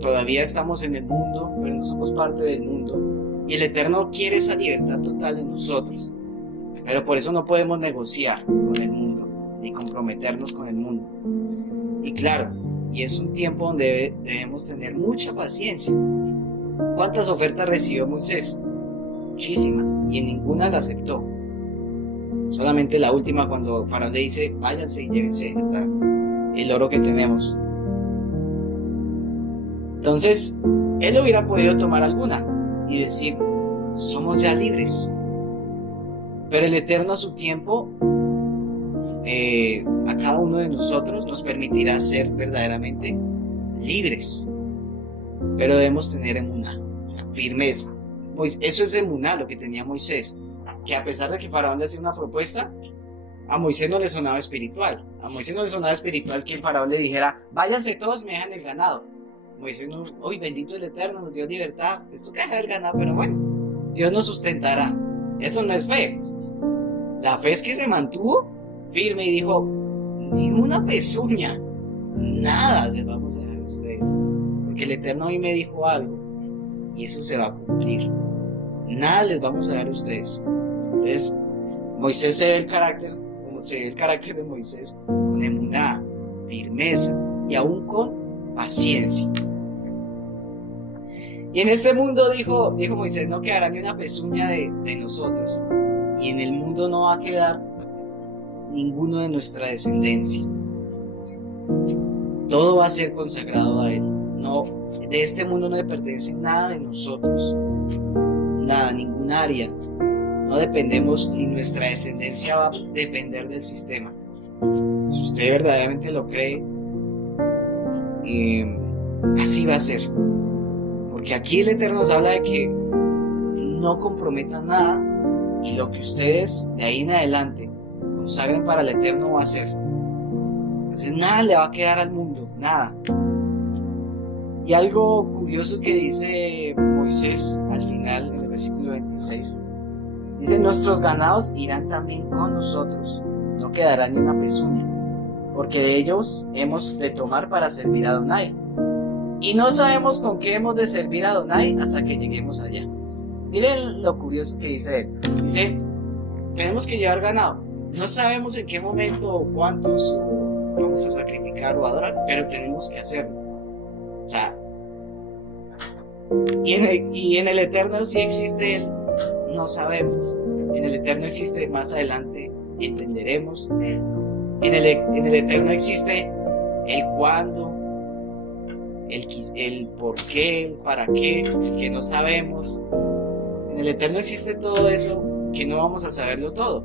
todavía estamos en el mundo, pero no somos parte del mundo, y el Eterno quiere esa libertad total en nosotros, pero por eso no podemos negociar con el mundo, ni comprometernos con el mundo. Y claro, y es un tiempo donde debemos tener mucha paciencia. ¿Cuántas ofertas recibió Moisés? muchísimas, y en ninguna la aceptó. Solamente la última, cuando Faraón le dice, váyanse y llévense el oro que tenemos. Entonces, él hubiera podido tomar alguna y decir, somos ya libres. Pero el Eterno a su tiempo, a cada uno de nosotros nos permitirá ser verdaderamente libres. Pero debemos tener emuná, o sea, firmeza. Pues eso es emuná, lo que tenía Moisés. Que a pesar de que Faraón le hacía una propuesta, a Moisés no le sonaba espiritual. A Moisés no le sonaba espiritual que el Faraón le dijera, váyanse todos, me dejan el ganado. Moisés no, hoy bendito el Eterno, nos dio libertad, esto que dejar el ganado, pero bueno, Dios nos sustentará. Eso no es fe. La fe es que se mantuvo firme y dijo, ni una pezuña, nada les vamos a dejar a ustedes. Porque el Eterno a mí me dijo algo, y eso se va a cumplir. Nada les vamos a dar a ustedes. Entonces, Moisés se ve el carácter de Moisés con emuná, firmeza y aún con paciencia. Y en este mundo, dijo Moisés, no quedará ni una pezuña de nosotros, y en el mundo no va a quedar ninguno de nuestra descendencia. Todo va a ser consagrado a Él. No, de este mundo no le pertenece nada de nosotros, nada, ningún área. No dependemos, ni nuestra descendencia va a depender del sistema. Si usted verdaderamente lo cree, así va a ser. Porque aquí el Eterno nos habla de que no comprometan nada, y lo que ustedes de ahí en adelante consagren para el Eterno va a ser. Entonces nada le va a quedar al mundo, nada. Y algo curioso que dice Moisés al final, en el versículo 26, dice, nuestros ganados irán también con nosotros, no quedará ni una pezuña, porque de ellos hemos de tomar para servir a Adonai. Y no sabemos con qué hemos de servir a Adonai hasta que lleguemos allá. Miren lo curioso que dice él. Dice, tenemos que llevar ganado. No sabemos en qué momento o cuántos vamos a sacrificar o adorar, pero tenemos que hacerlo. O sea, y en el Eterno sí existe Él, no sabemos. En el Eterno existe, más adelante entenderemos. En el Eterno existe el cuándo, el por qué, el para qué, el que no sabemos. En el Eterno existe todo eso que no vamos a saberlo todo.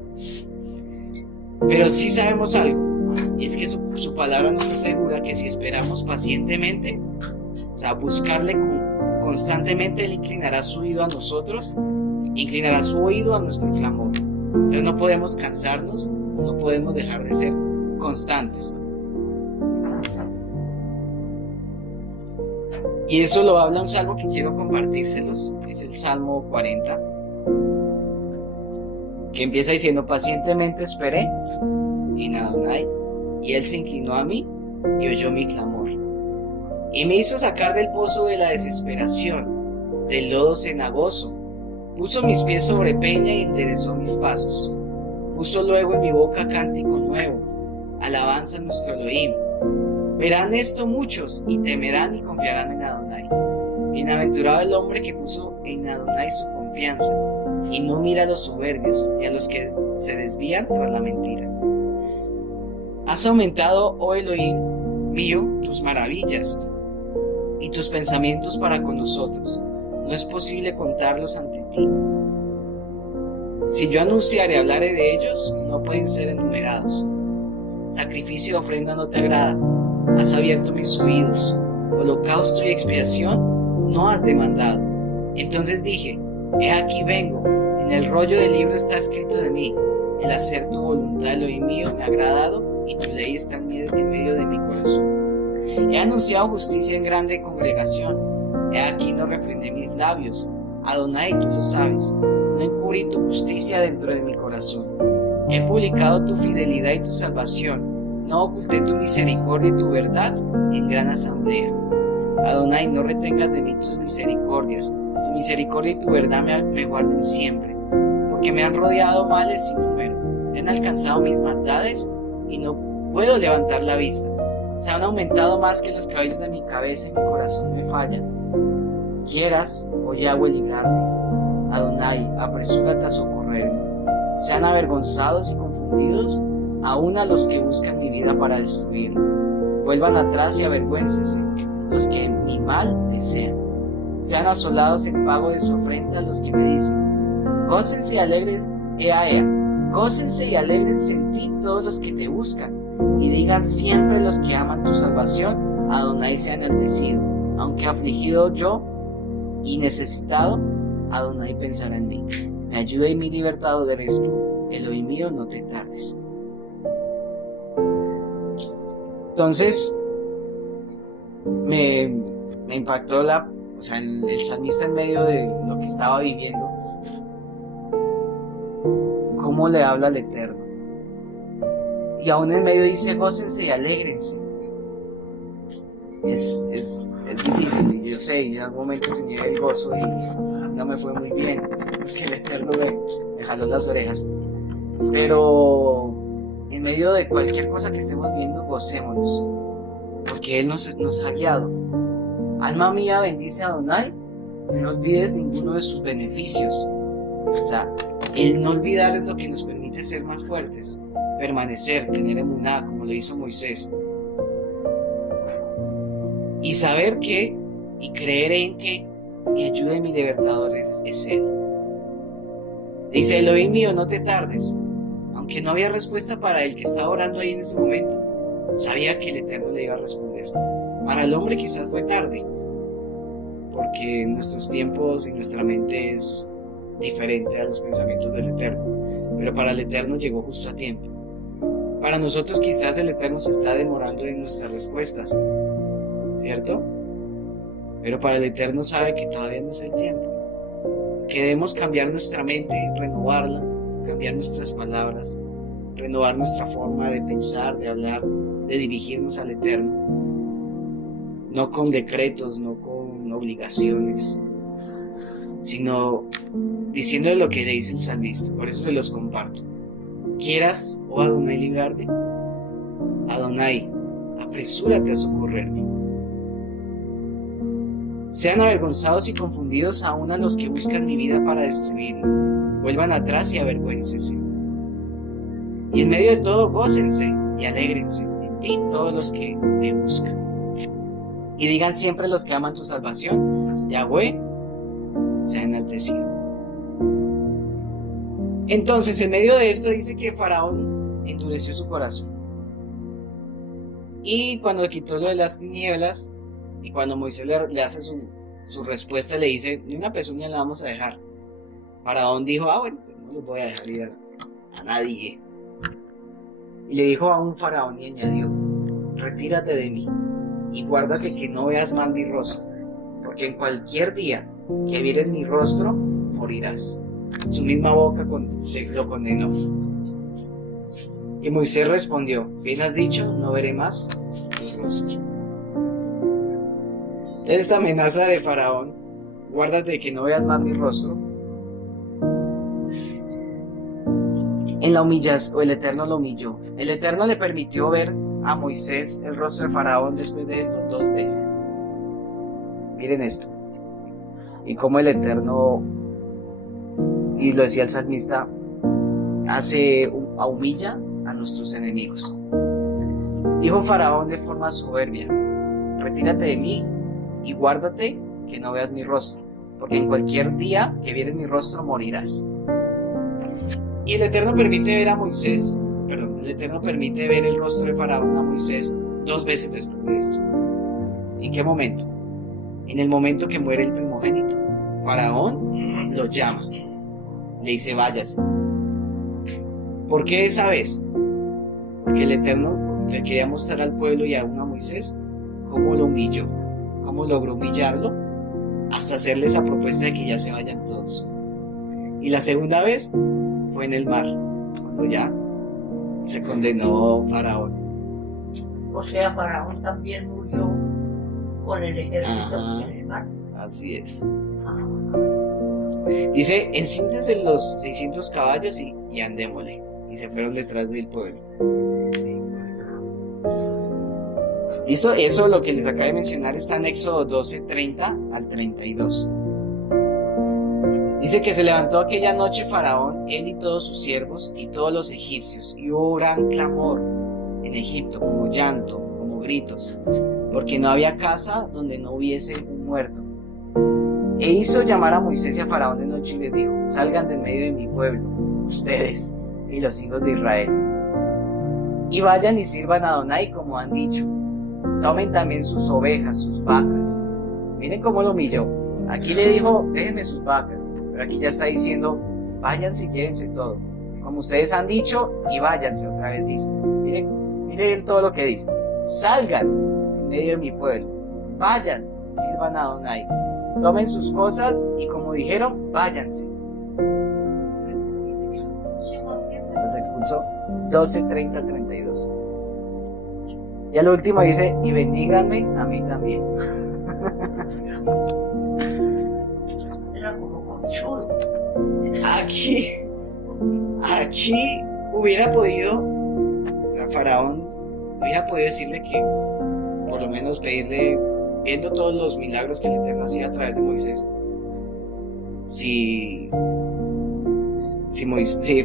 Pero sí sabemos algo, y es que su palabra nos asegura que si esperamos pacientemente, o sea, buscarle constantemente, Él inclinará su oído a nosotros, inclinará su oído a nuestro clamor. Pero no podemos cansarnos, no podemos dejar de ser constantes. Y eso lo habla un salmo que quiero compartírselos, es el Salmo 40, que empieza diciendo, pacientemente esperé en Adonai, y Él se inclinó a mí y oyó mi clamor, y me hizo sacar del pozo de la desesperación, del lodo cenagoso. Puso mis pies sobre peña y enderezó mis pasos. Puso luego en mi boca cántico nuevo, alabanza a nuestro Elohim. Verán esto muchos y temerán y confiarán en Adonai. Bienaventurado el hombre que puso en Adonai su confianza y no mira a los soberbios y a los que se desvían tras la mentira. Has aumentado, oh Elohim mío, tus maravillas y tus pensamientos para con nosotros. No es posible contarlos ante ti. Si yo anunciare y hablare de ellos, no pueden ser enumerados. Sacrificio y ofrenda no te agrada. Has abierto mis oídos. Holocausto y expiación no has demandado. Entonces dije, he aquí vengo. En el rollo del libro está escrito de mí. El hacer tu voluntad, Elohim mío, me ha agradado, y tu ley está en medio de mi corazón. He anunciado justicia en grande congregación. He aquí no refrené mis labios. Adonai, tú lo sabes. No encubrí tu justicia dentro de mi corazón. He publicado tu fidelidad y tu salvación. No oculté tu misericordia y tu verdad en gran asamblea. Adonai, no retengas de mí tus misericordias. Tu misericordia y tu verdad me guarden siempre. Porque me han rodeado males sin número. Me han alcanzado mis maldades y no puedo levantar la vista. Se han aumentado más que los cabellos de mi cabeza y mi corazón me falla. Quieras, oh Yahweh, librarme. Adonai, apresúrate a socorrerme. Sean avergonzados y confundidos aún a los que buscan mi vida para destruirme. Vuelvan atrás y avergüéncense los que mi mal desean. Sean asolados en pago de su ofrenda los que me dicen: gócense y alegren, gócense y alégrense en ti todos los que te buscan, y digan siempre los que aman tu salvación: Adonai sea enaltecido. Aunque afligido yo y necesitado, Adonai pensará en mí. Mi ayuda y mi libertador eres tú, Elohim mío, no te tardes. Entonces, me impactó el salmista en medio de lo que estaba viviendo, cómo le habla al Eterno. Y aún en medio dice: gócense y alégrense. Es difícil, y yo sé, y en algún momento se me dio el gozo y no me fue muy bien, porque el Eterno me jaló las orejas. Pero en medio de cualquier cosa que estemos viendo, gocémonos, porque Él nos ha guiado. Alma mía, bendice a Adonai, no olvides ninguno de sus beneficios. O sea, el no olvidar es lo que nos permite ser más fuertes, permanecer, tener emuná, como lo hizo Moisés. Y saber que, y creer en que, mi ayuda y mi libertador es Él. Dice: Elohim mío, no te tardes. Aunque no había respuesta para el que estaba orando ahí en ese momento, sabía que el Eterno le iba a responder. Para el hombre quizás fue tarde, porque nuestros tiempos y nuestra mente es diferente a los pensamientos del Eterno, pero para el Eterno llegó justo a tiempo. Para nosotros quizás el Eterno se está demorando en nuestras respuestas, ¿cierto? Pero para el Eterno sabe que todavía no es el tiempo. Que debemos cambiar nuestra mente, renovarla, cambiar nuestras palabras, renovar nuestra forma de pensar, de hablar, de dirigirnos al Eterno. No con decretos, no con obligaciones, sino diciéndole lo que le dice el salmista. Por eso se los comparto. ¿Quieras, oh Adonai, librarme? Adonai, apresúrate a socorrerme. Sean avergonzados y confundidos aún a los que buscan mi vida para destruirme. Vuelvan atrás y avergüéncense. Y en medio de todo, gócense y alégrense en ti todos los que te buscan. Y digan siempre los que aman tu salvación: Yahweh sea enaltecido. Entonces, en medio de esto dice que Faraón endureció su corazón. Y cuando quitó lo de las tinieblas, y cuando Moisés le hace su respuesta, le dice: ni una pezuña la vamos a dejar. Faraón dijo: bueno, pues no los voy a dejar ir a nadie. Y le dijo a un faraón y añadió: retírate de mí y guárdate que no veas más mi rostro, porque en cualquier día que vieres mi rostro, morirás. Su misma boca lo condenó. Y Moisés respondió: bien has dicho, no veré más tu rostro. Esta amenaza de Faraón: guárdate que no veas más mi rostro, en la humillación, el Eterno lo humilló. El Eterno le permitió ver a Moisés el rostro de Faraón después de esto 2 veces. Miren esto. Y cómo el Eterno, y lo decía el salmista, humilla a nuestros enemigos. Dijo Faraón de forma soberbia: retírate de mí y guárdate que no veas mi rostro, porque en cualquier día que vieres mi rostro morirás. Y el Eterno permite ver el rostro de Faraón a Moisés 2 veces después de esto. ¿En qué momento? En el momento que muere el primogénito. Faraón lo llama, le dice: váyase. ¿Por qué esa vez? Porque el Eterno le quería mostrar al pueblo y aún a Moisés cómo lo humilló, cómo logró humillarlo hasta hacerle esa propuesta de que ya se vayan todos. Y la segunda vez fue en el mar, cuando ya se condenó Faraón. O sea, Faraón también murió con el ejército en el mar. Así es. Dice: ensíntense los 600 caballos y andémosle. Y se fueron detrás del pueblo. ¿Listo? Eso, lo que les acabo de mencionar, está en Éxodo 12:30 al 32. Dice que se levantó aquella noche Faraón, él y todos sus siervos y todos los egipcios, y hubo gran clamor en Egipto, como llanto, como gritos, porque no había casa donde no hubiese un muerto. E hizo llamar a Moisés y a Faraón de noche y les dijo: salgan de en medio de mi pueblo, ustedes y los hijos de Israel, y vayan y sirvan a Adonai como han dicho. Tomen también sus ovejas, sus vacas. Miren cómo lo humilló. Aquí le dijo: déjenme sus vacas, pero aquí ya está diciendo: váyanse y llévense todo, como ustedes han dicho, y váyanse. Otra vez dice, miren todo lo que dice: salgan en medio de mi pueblo, vayan, sirvan a Adonai, tomen sus cosas y como dijeron, váyanse. Los expulsó. 12, 30, 32. Y al último dice: y bendíganme a mí también. Era como conchudo. Aquí hubiera podido, o sea, Faraón hubiera podido decirle que, por lo menos pedirle, viendo todos los milagros que el Eterno hacía a través de Moisés, si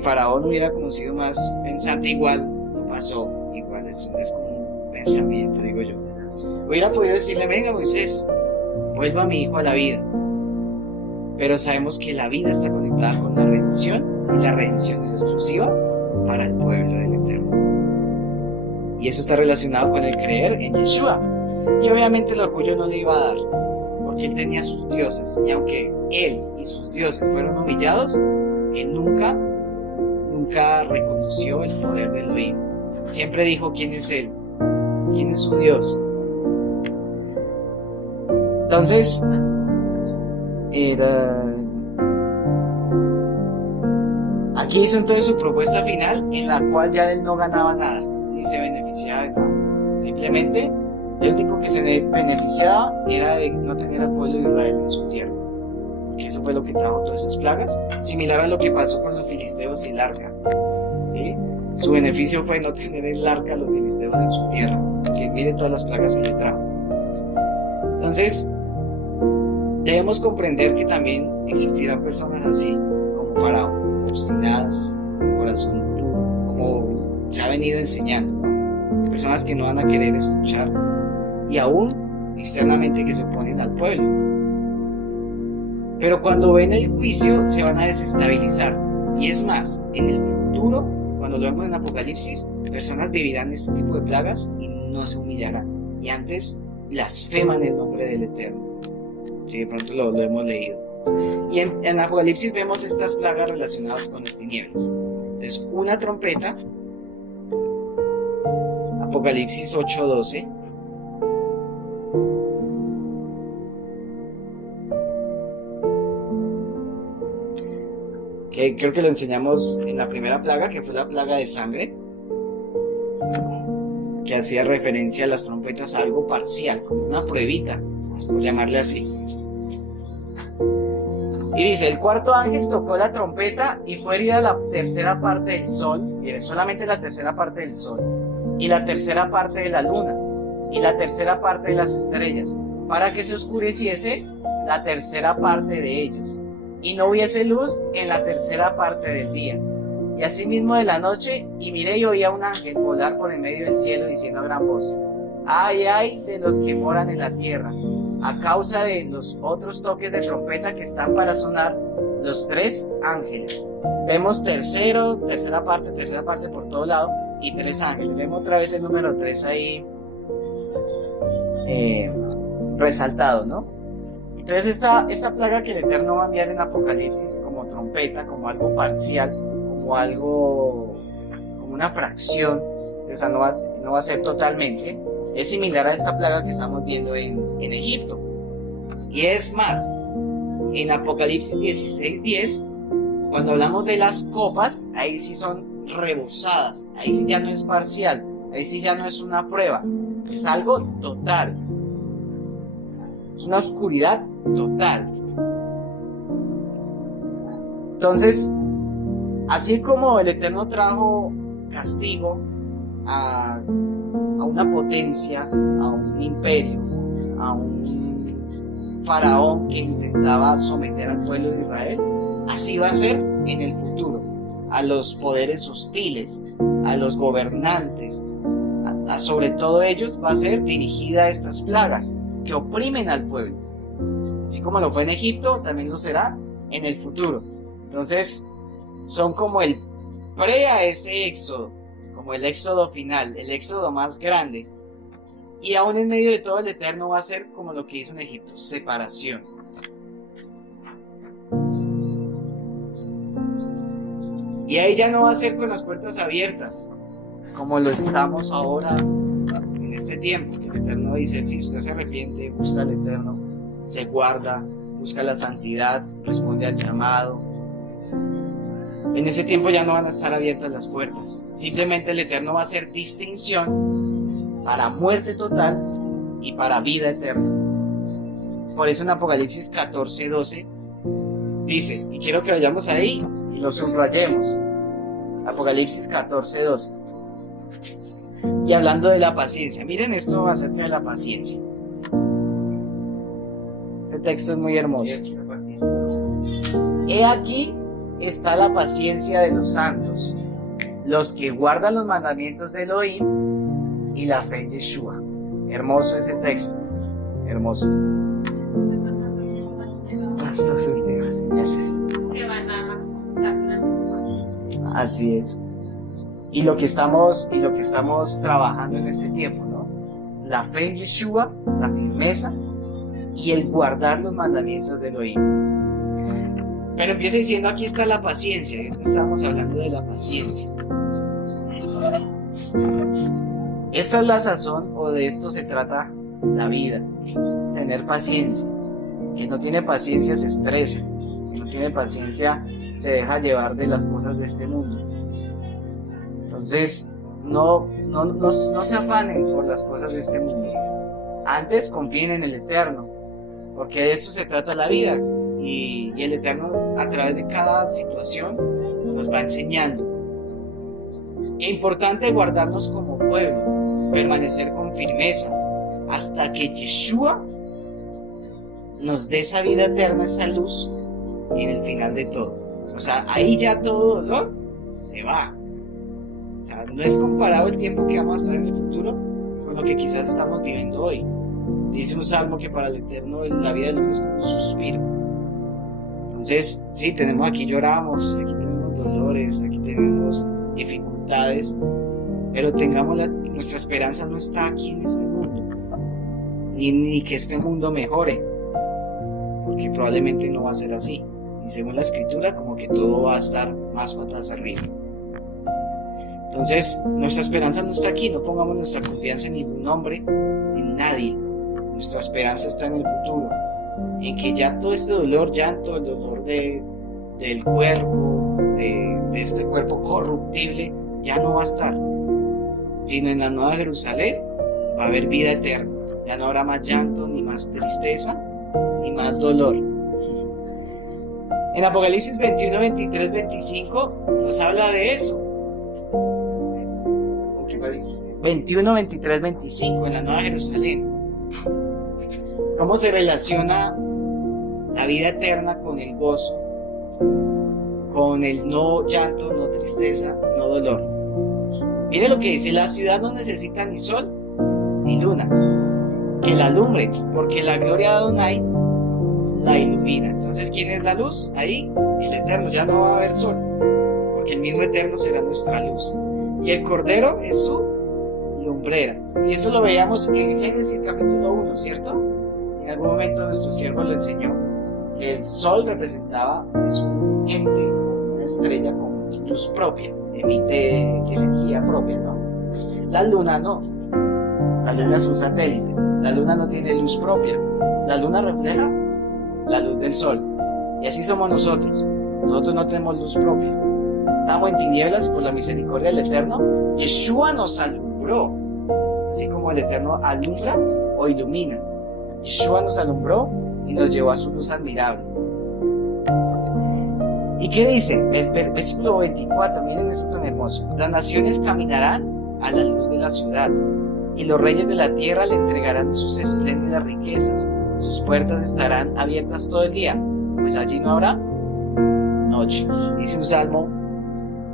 Faraón hubiera conocido más pensante, igual no pasó, igual es como un pensamiento, digo yo. Hubiera podido decirle: venga Moisés, vuelva a mi hijo a la vida. Pero sabemos que la vida está conectada con la redención, y la redención es exclusiva para el pueblo del Eterno. Y eso está relacionado con el creer en Yeshua. Y obviamente el orgullo no le iba a dar, porque él tenía sus dioses, y aunque él y sus dioses fueron humillados, él nunca reconoció el poder de Elohim. Siempre dijo quién es él, quién es su Dios. Entonces, aquí hizo entonces su propuesta final, en la cual ya él no ganaba nada, ni se beneficiaba de nada. Simplemente, el único que se beneficiaba era de no tener al pueblo de Israel en su tierra, porque eso fue lo que trajo todas esas plagas, similar a lo que pasó con los filisteos y el arca, ¿sí? Su beneficio fue no tener el arca, los filisteos en su tierra, porque miren todas las plagas que le trajo. Entonces, debemos comprender que también existirán personas así, como Faraón, obstinadas, corazón duro, como se ha venido enseñando, ¿no? Personas que no van a querer escuchar, y aún externamente que se oponen al pueblo. Pero cuando ven el juicio se van a desestabilizar. Y es más, en el futuro, cuando lo vemos en Apocalipsis, personas vivirán este tipo de plagas y no se humillarán. Y antes blasfeman el nombre del Eterno. Si de pronto lo hemos leído. Y en Apocalipsis vemos estas plagas relacionadas con las tinieblas. Entonces, una trompeta, Apocalipsis 8:12. Que creo que lo enseñamos en la primera plaga, que fue la plaga de sangre, que hacía referencia a las trompetas a algo parcial, como una pruebita, por llamarle así. Y dice: el cuarto ángel tocó la trompeta y fue herida la tercera parte del sol, mire, solamente la tercera parte del sol, y la tercera parte de la luna, y la tercera parte de las estrellas, para que se oscureciese la tercera parte de ellos, y no hubiese luz en la tercera parte del día, y asimismo de la noche. Y miré y oí a un ángel volar por en medio del cielo, diciendo a gran voz: ay, ay de los que moran en la tierra, a causa de los otros toques de trompeta que están para sonar los tres ángeles. Vemos tercera parte por todo lado, y tres ángeles. Vemos otra vez el número 3 ahí resaltado, ¿no? Entonces esta plaga que el Eterno va a enviar en Apocalipsis como trompeta, como algo parcial, como una fracción, o sea, no va a ser totalmente, es similar a esta plaga que estamos viendo en Egipto. Y es más, en Apocalipsis 16:10, cuando hablamos de las copas, ahí sí son rebosadas, ahí sí ya no es parcial, ahí sí ya no es una prueba, es algo total. Es una oscuridad total. Entonces, así como el Eterno trajo castigo a una potencia, a un imperio, a un faraón que intentaba someter al pueblo de Israel, así va a ser en el futuro. A los poderes hostiles, a los gobernantes, a sobre todo ellos va a ser dirigida a estas plagas que oprimen al pueblo. Así como lo fue en Egipto, también lo será en el futuro. Entonces, son como el pre a ese éxodo, como el éxodo final, el éxodo más grande. Y aún en medio de todo, el Eterno va a ser como lo que hizo en Egipto, separación. Y ahí ya no va a ser con las puertas abiertas, como lo estamos ahora en este tiempo. El Eterno dice, si usted se arrepiente, busca al Eterno, se guarda, busca la santidad, responde al llamado. En ese tiempo ya no van a estar abiertas las puertas. Simplemente el Eterno va a hacer distinción para muerte total y para vida eterna. Por eso en Apocalipsis 14:12 dice, y quiero que vayamos ahí y lo subrayemos. Apocalipsis 14:12. Y hablando de la paciencia, miren esto acerca de la paciencia. Este texto es muy hermoso. He aquí está la paciencia de los santos, los que guardan los mandamientos de Elohim y la fe en Yeshua. Hermoso ese texto, hermoso. Estas últimas señales. Así es. Y lo que estamos trabajando en este tiempo, ¿no? La fe en Yeshua, la firmeza y el guardar los mandamientos de Elohim. Pero empieza diciendo, aquí está la paciencia. Estamos hablando de la paciencia. Esta es la sazón, o de esto se trata la vida. Tener paciencia. Quien no tiene paciencia se estresa. Quien no tiene paciencia se deja llevar de las cosas de este mundo. Entonces, no se afanen por las cosas de este mundo. Antes confíen en el Eterno, porque de esto se trata la vida. Y el Eterno, a través de cada situación, nos va enseñando. Es importante guardarnos como pueblo, permanecer con firmeza, hasta que Yeshua nos dé esa vida eterna, esa luz, en el final de todo. O sea, ahí ya todo dolor se va. O sea, no es comparado el tiempo que vamos a estar en el futuro con lo que quizás estamos viviendo hoy. Dice un salmo que para el Eterno la vida del hombre es como un suspiro. Entonces, sí, aquí lloramos, aquí tenemos dolores, aquí tenemos dificultades, pero nuestra esperanza no está aquí en este mundo, ni que este mundo mejore, porque probablemente no va a ser así. Y según la Escritura, como que todo va a estar más patas arriba. Entonces, nuestra esperanza no está aquí, no pongamos nuestra confianza en ningún hombre, en nadie. Nuestra esperanza está en el futuro, en que ya todo este dolor, llanto, el dolor del cuerpo, de este cuerpo corruptible, ya no va a estar, sino en la Nueva Jerusalén va a haber vida eterna. Ya no habrá más llanto, ni más tristeza, ni más dolor. En Apocalipsis 21, 23, 25 nos habla de eso. 21, 23, 25 en la Nueva Jerusalén. ¿Cómo se relaciona la vida eterna con el gozo, con el no llanto, no tristeza, no dolor? Mire lo que dice: la ciudad no necesita ni sol ni luna que la alumbre, porque la gloria de Adonai la ilumina. Entonces, ¿quién es la luz? Ahí, el Eterno. Ya no va a haber sol, porque el mismo Eterno será nuestra luz. Y el Cordero es su lumbrera. Y eso lo veíamos en Génesis capítulo 1, ¿cierto? En algún momento nuestro siervo lo enseñó, que el sol representaba, es un ente, una estrella con luz propia, emite energía propia, ¿no? La luna no. La luna es un satélite. La luna no tiene luz propia. La luna refleja la luz del sol. Y así somos nosotros. Nosotros no tenemos luz propia. Estamos en tinieblas, y por la misericordia del Eterno, Yeshua nos alumbró. Así como el Eterno alumbra o ilumina. Yeshua nos alumbró y nos llevó a su luz admirable. ¿Y qué dice? Versículo 24, miren esto tan hermoso. Las naciones caminarán a la luz de la ciudad, y los reyes de la tierra le entregarán sus espléndidas riquezas, sus puertas estarán abiertas todo el día, pues allí no habrá noche. Dice un salmo: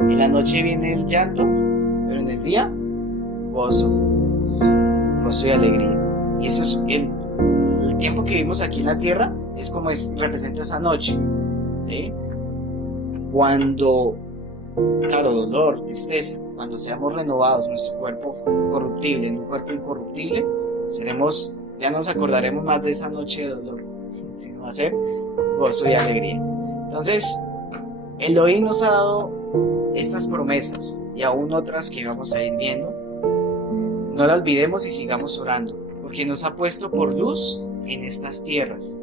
en la noche viene el llanto, pero en el día gozo y alegría. Y eso es el tiempo que vivimos aquí en la tierra, es como representa esa noche, ¿sí? Cuando, claro, dolor, tristeza, cuando seamos renovados, nuestro cuerpo corruptible en un cuerpo incorruptible, ya nos acordaremos más de esa noche de dolor, sino va a ser gozo y alegría. Entonces, Elohim nos ha dado estas promesas y aún otras que vamos a ir viendo. No la olvidemos y sigamos orando, porque nos ha puesto por luz en estas tierras.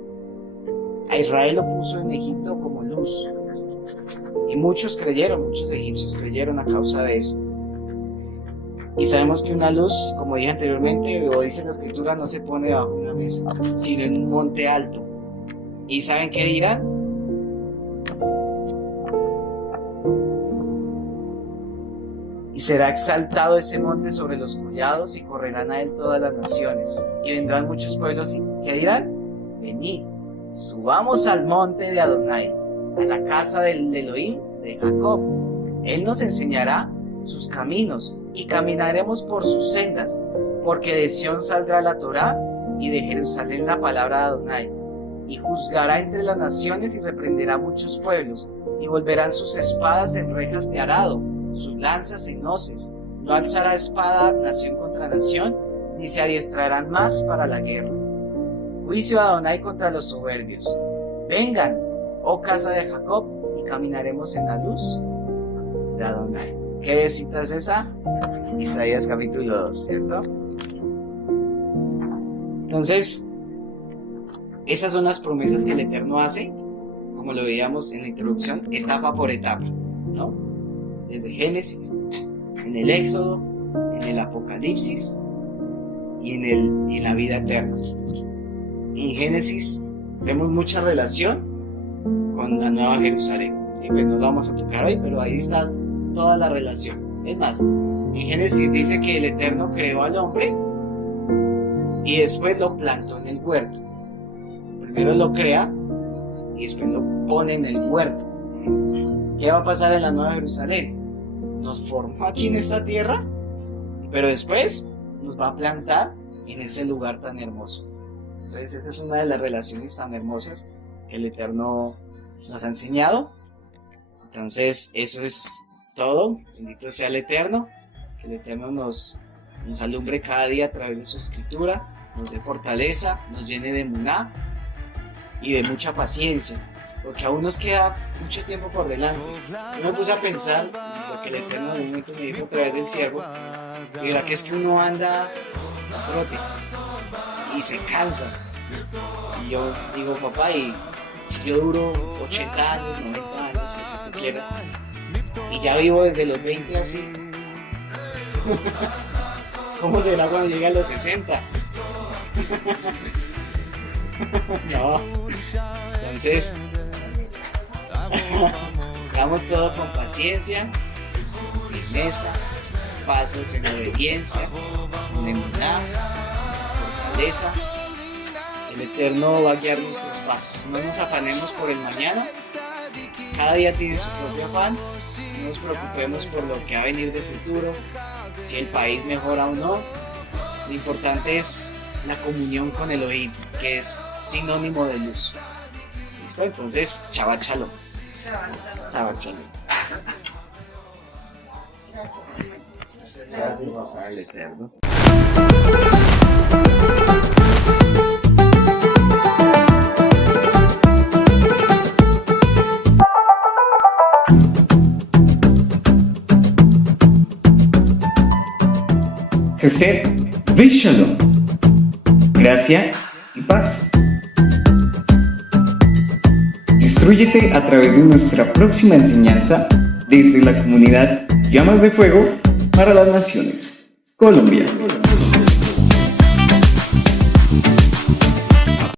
A Israel lo puso en Egipto como luz, y muchos egipcios creyeron a causa de eso. Y sabemos que una luz, como dije anteriormente, o dice la escritura, no se pone bajo una mesa, sino en un monte alto. ¿Y saben qué dirán? Y será exaltado ese monte sobre los collados, y correrán a él todas las naciones. Y vendrán muchos pueblos, y ¿qué dirán? Venid, subamos al monte de Adonai, a la casa del Elohim de Jacob. Él nos enseñará sus caminos, y caminaremos por sus sendas, porque de Sión saldrá la Torá, y de Jerusalén la palabra de Adonai. Y juzgará entre las naciones, y reprenderá muchos pueblos, y volverán sus espadas en rejas de arado, sus lanzas en hoces. No alzará espada nación contra nación, ni se adiestrarán más para la guerra. Juicio de Adonai contra los soberbios. Vengan, oh casa de Jacob, y caminaremos en la luz de Adonai. ¿Qué cita es esa? Isaías capítulo 2, ¿cierto? Entonces, esas son las promesas que el Eterno hace, como lo veíamos en la introducción, etapa por etapa, ¿no? Desde Génesis, en el Éxodo, en el Apocalipsis y en la vida eterna. En Génesis vemos mucha relación con la Nueva Jerusalén. Sí, pues no lo vamos a tocar hoy, pero ahí está toda la relación. Es más, en Génesis dice que el Eterno creó al hombre y después lo plantó en el huerto. Primero lo crea y después lo pone en el huerto. ¿Qué va a pasar en la Nueva Jerusalén? Nos formó aquí en esta tierra, pero después nos va a plantar en ese lugar tan hermoso. Entonces esa es una de las relaciones tan hermosas que el Eterno nos ha enseñado. Entonces eso es todo. Bendito sea el Eterno, que el Eterno nos alumbre cada día a través de su escritura, nos dé fortaleza, nos llene de emuná y de mucha paciencia, porque aún nos queda mucho tiempo por delante. Yo me puse a pensar lo que el Eterno en un momento me dijo a través del siervo, y verdad que es que uno anda a trote y se cansa. Y yo digo, papá, y si yo duro 80 años, 90 años, lo que tú quieras, y ya vivo desde los 20 así, ¿cómo será cuando llegue a los 60? No. Entonces, hagamos todo con paciencia, firmeza, pasos en obediencia, en emuná, fortaleza. El Eterno va a guiar nuestros pasos. No nos afanemos por el mañana. Cada día tiene su propio afán. No nos preocupemos por lo que va a venir de futuro, si el país mejora o no. Lo importante es la comunión con Elohim, que es sinónimo de luz. ¿Listo? Entonces, Shabbat Shalom. Shabbat Shalom. Gracias al Eterno. Chesed Shalom, gracia y paz. Instrúyete a través de nuestra próxima enseñanza desde la comunidad Llamas de Fuego para las Naciones, Colombia.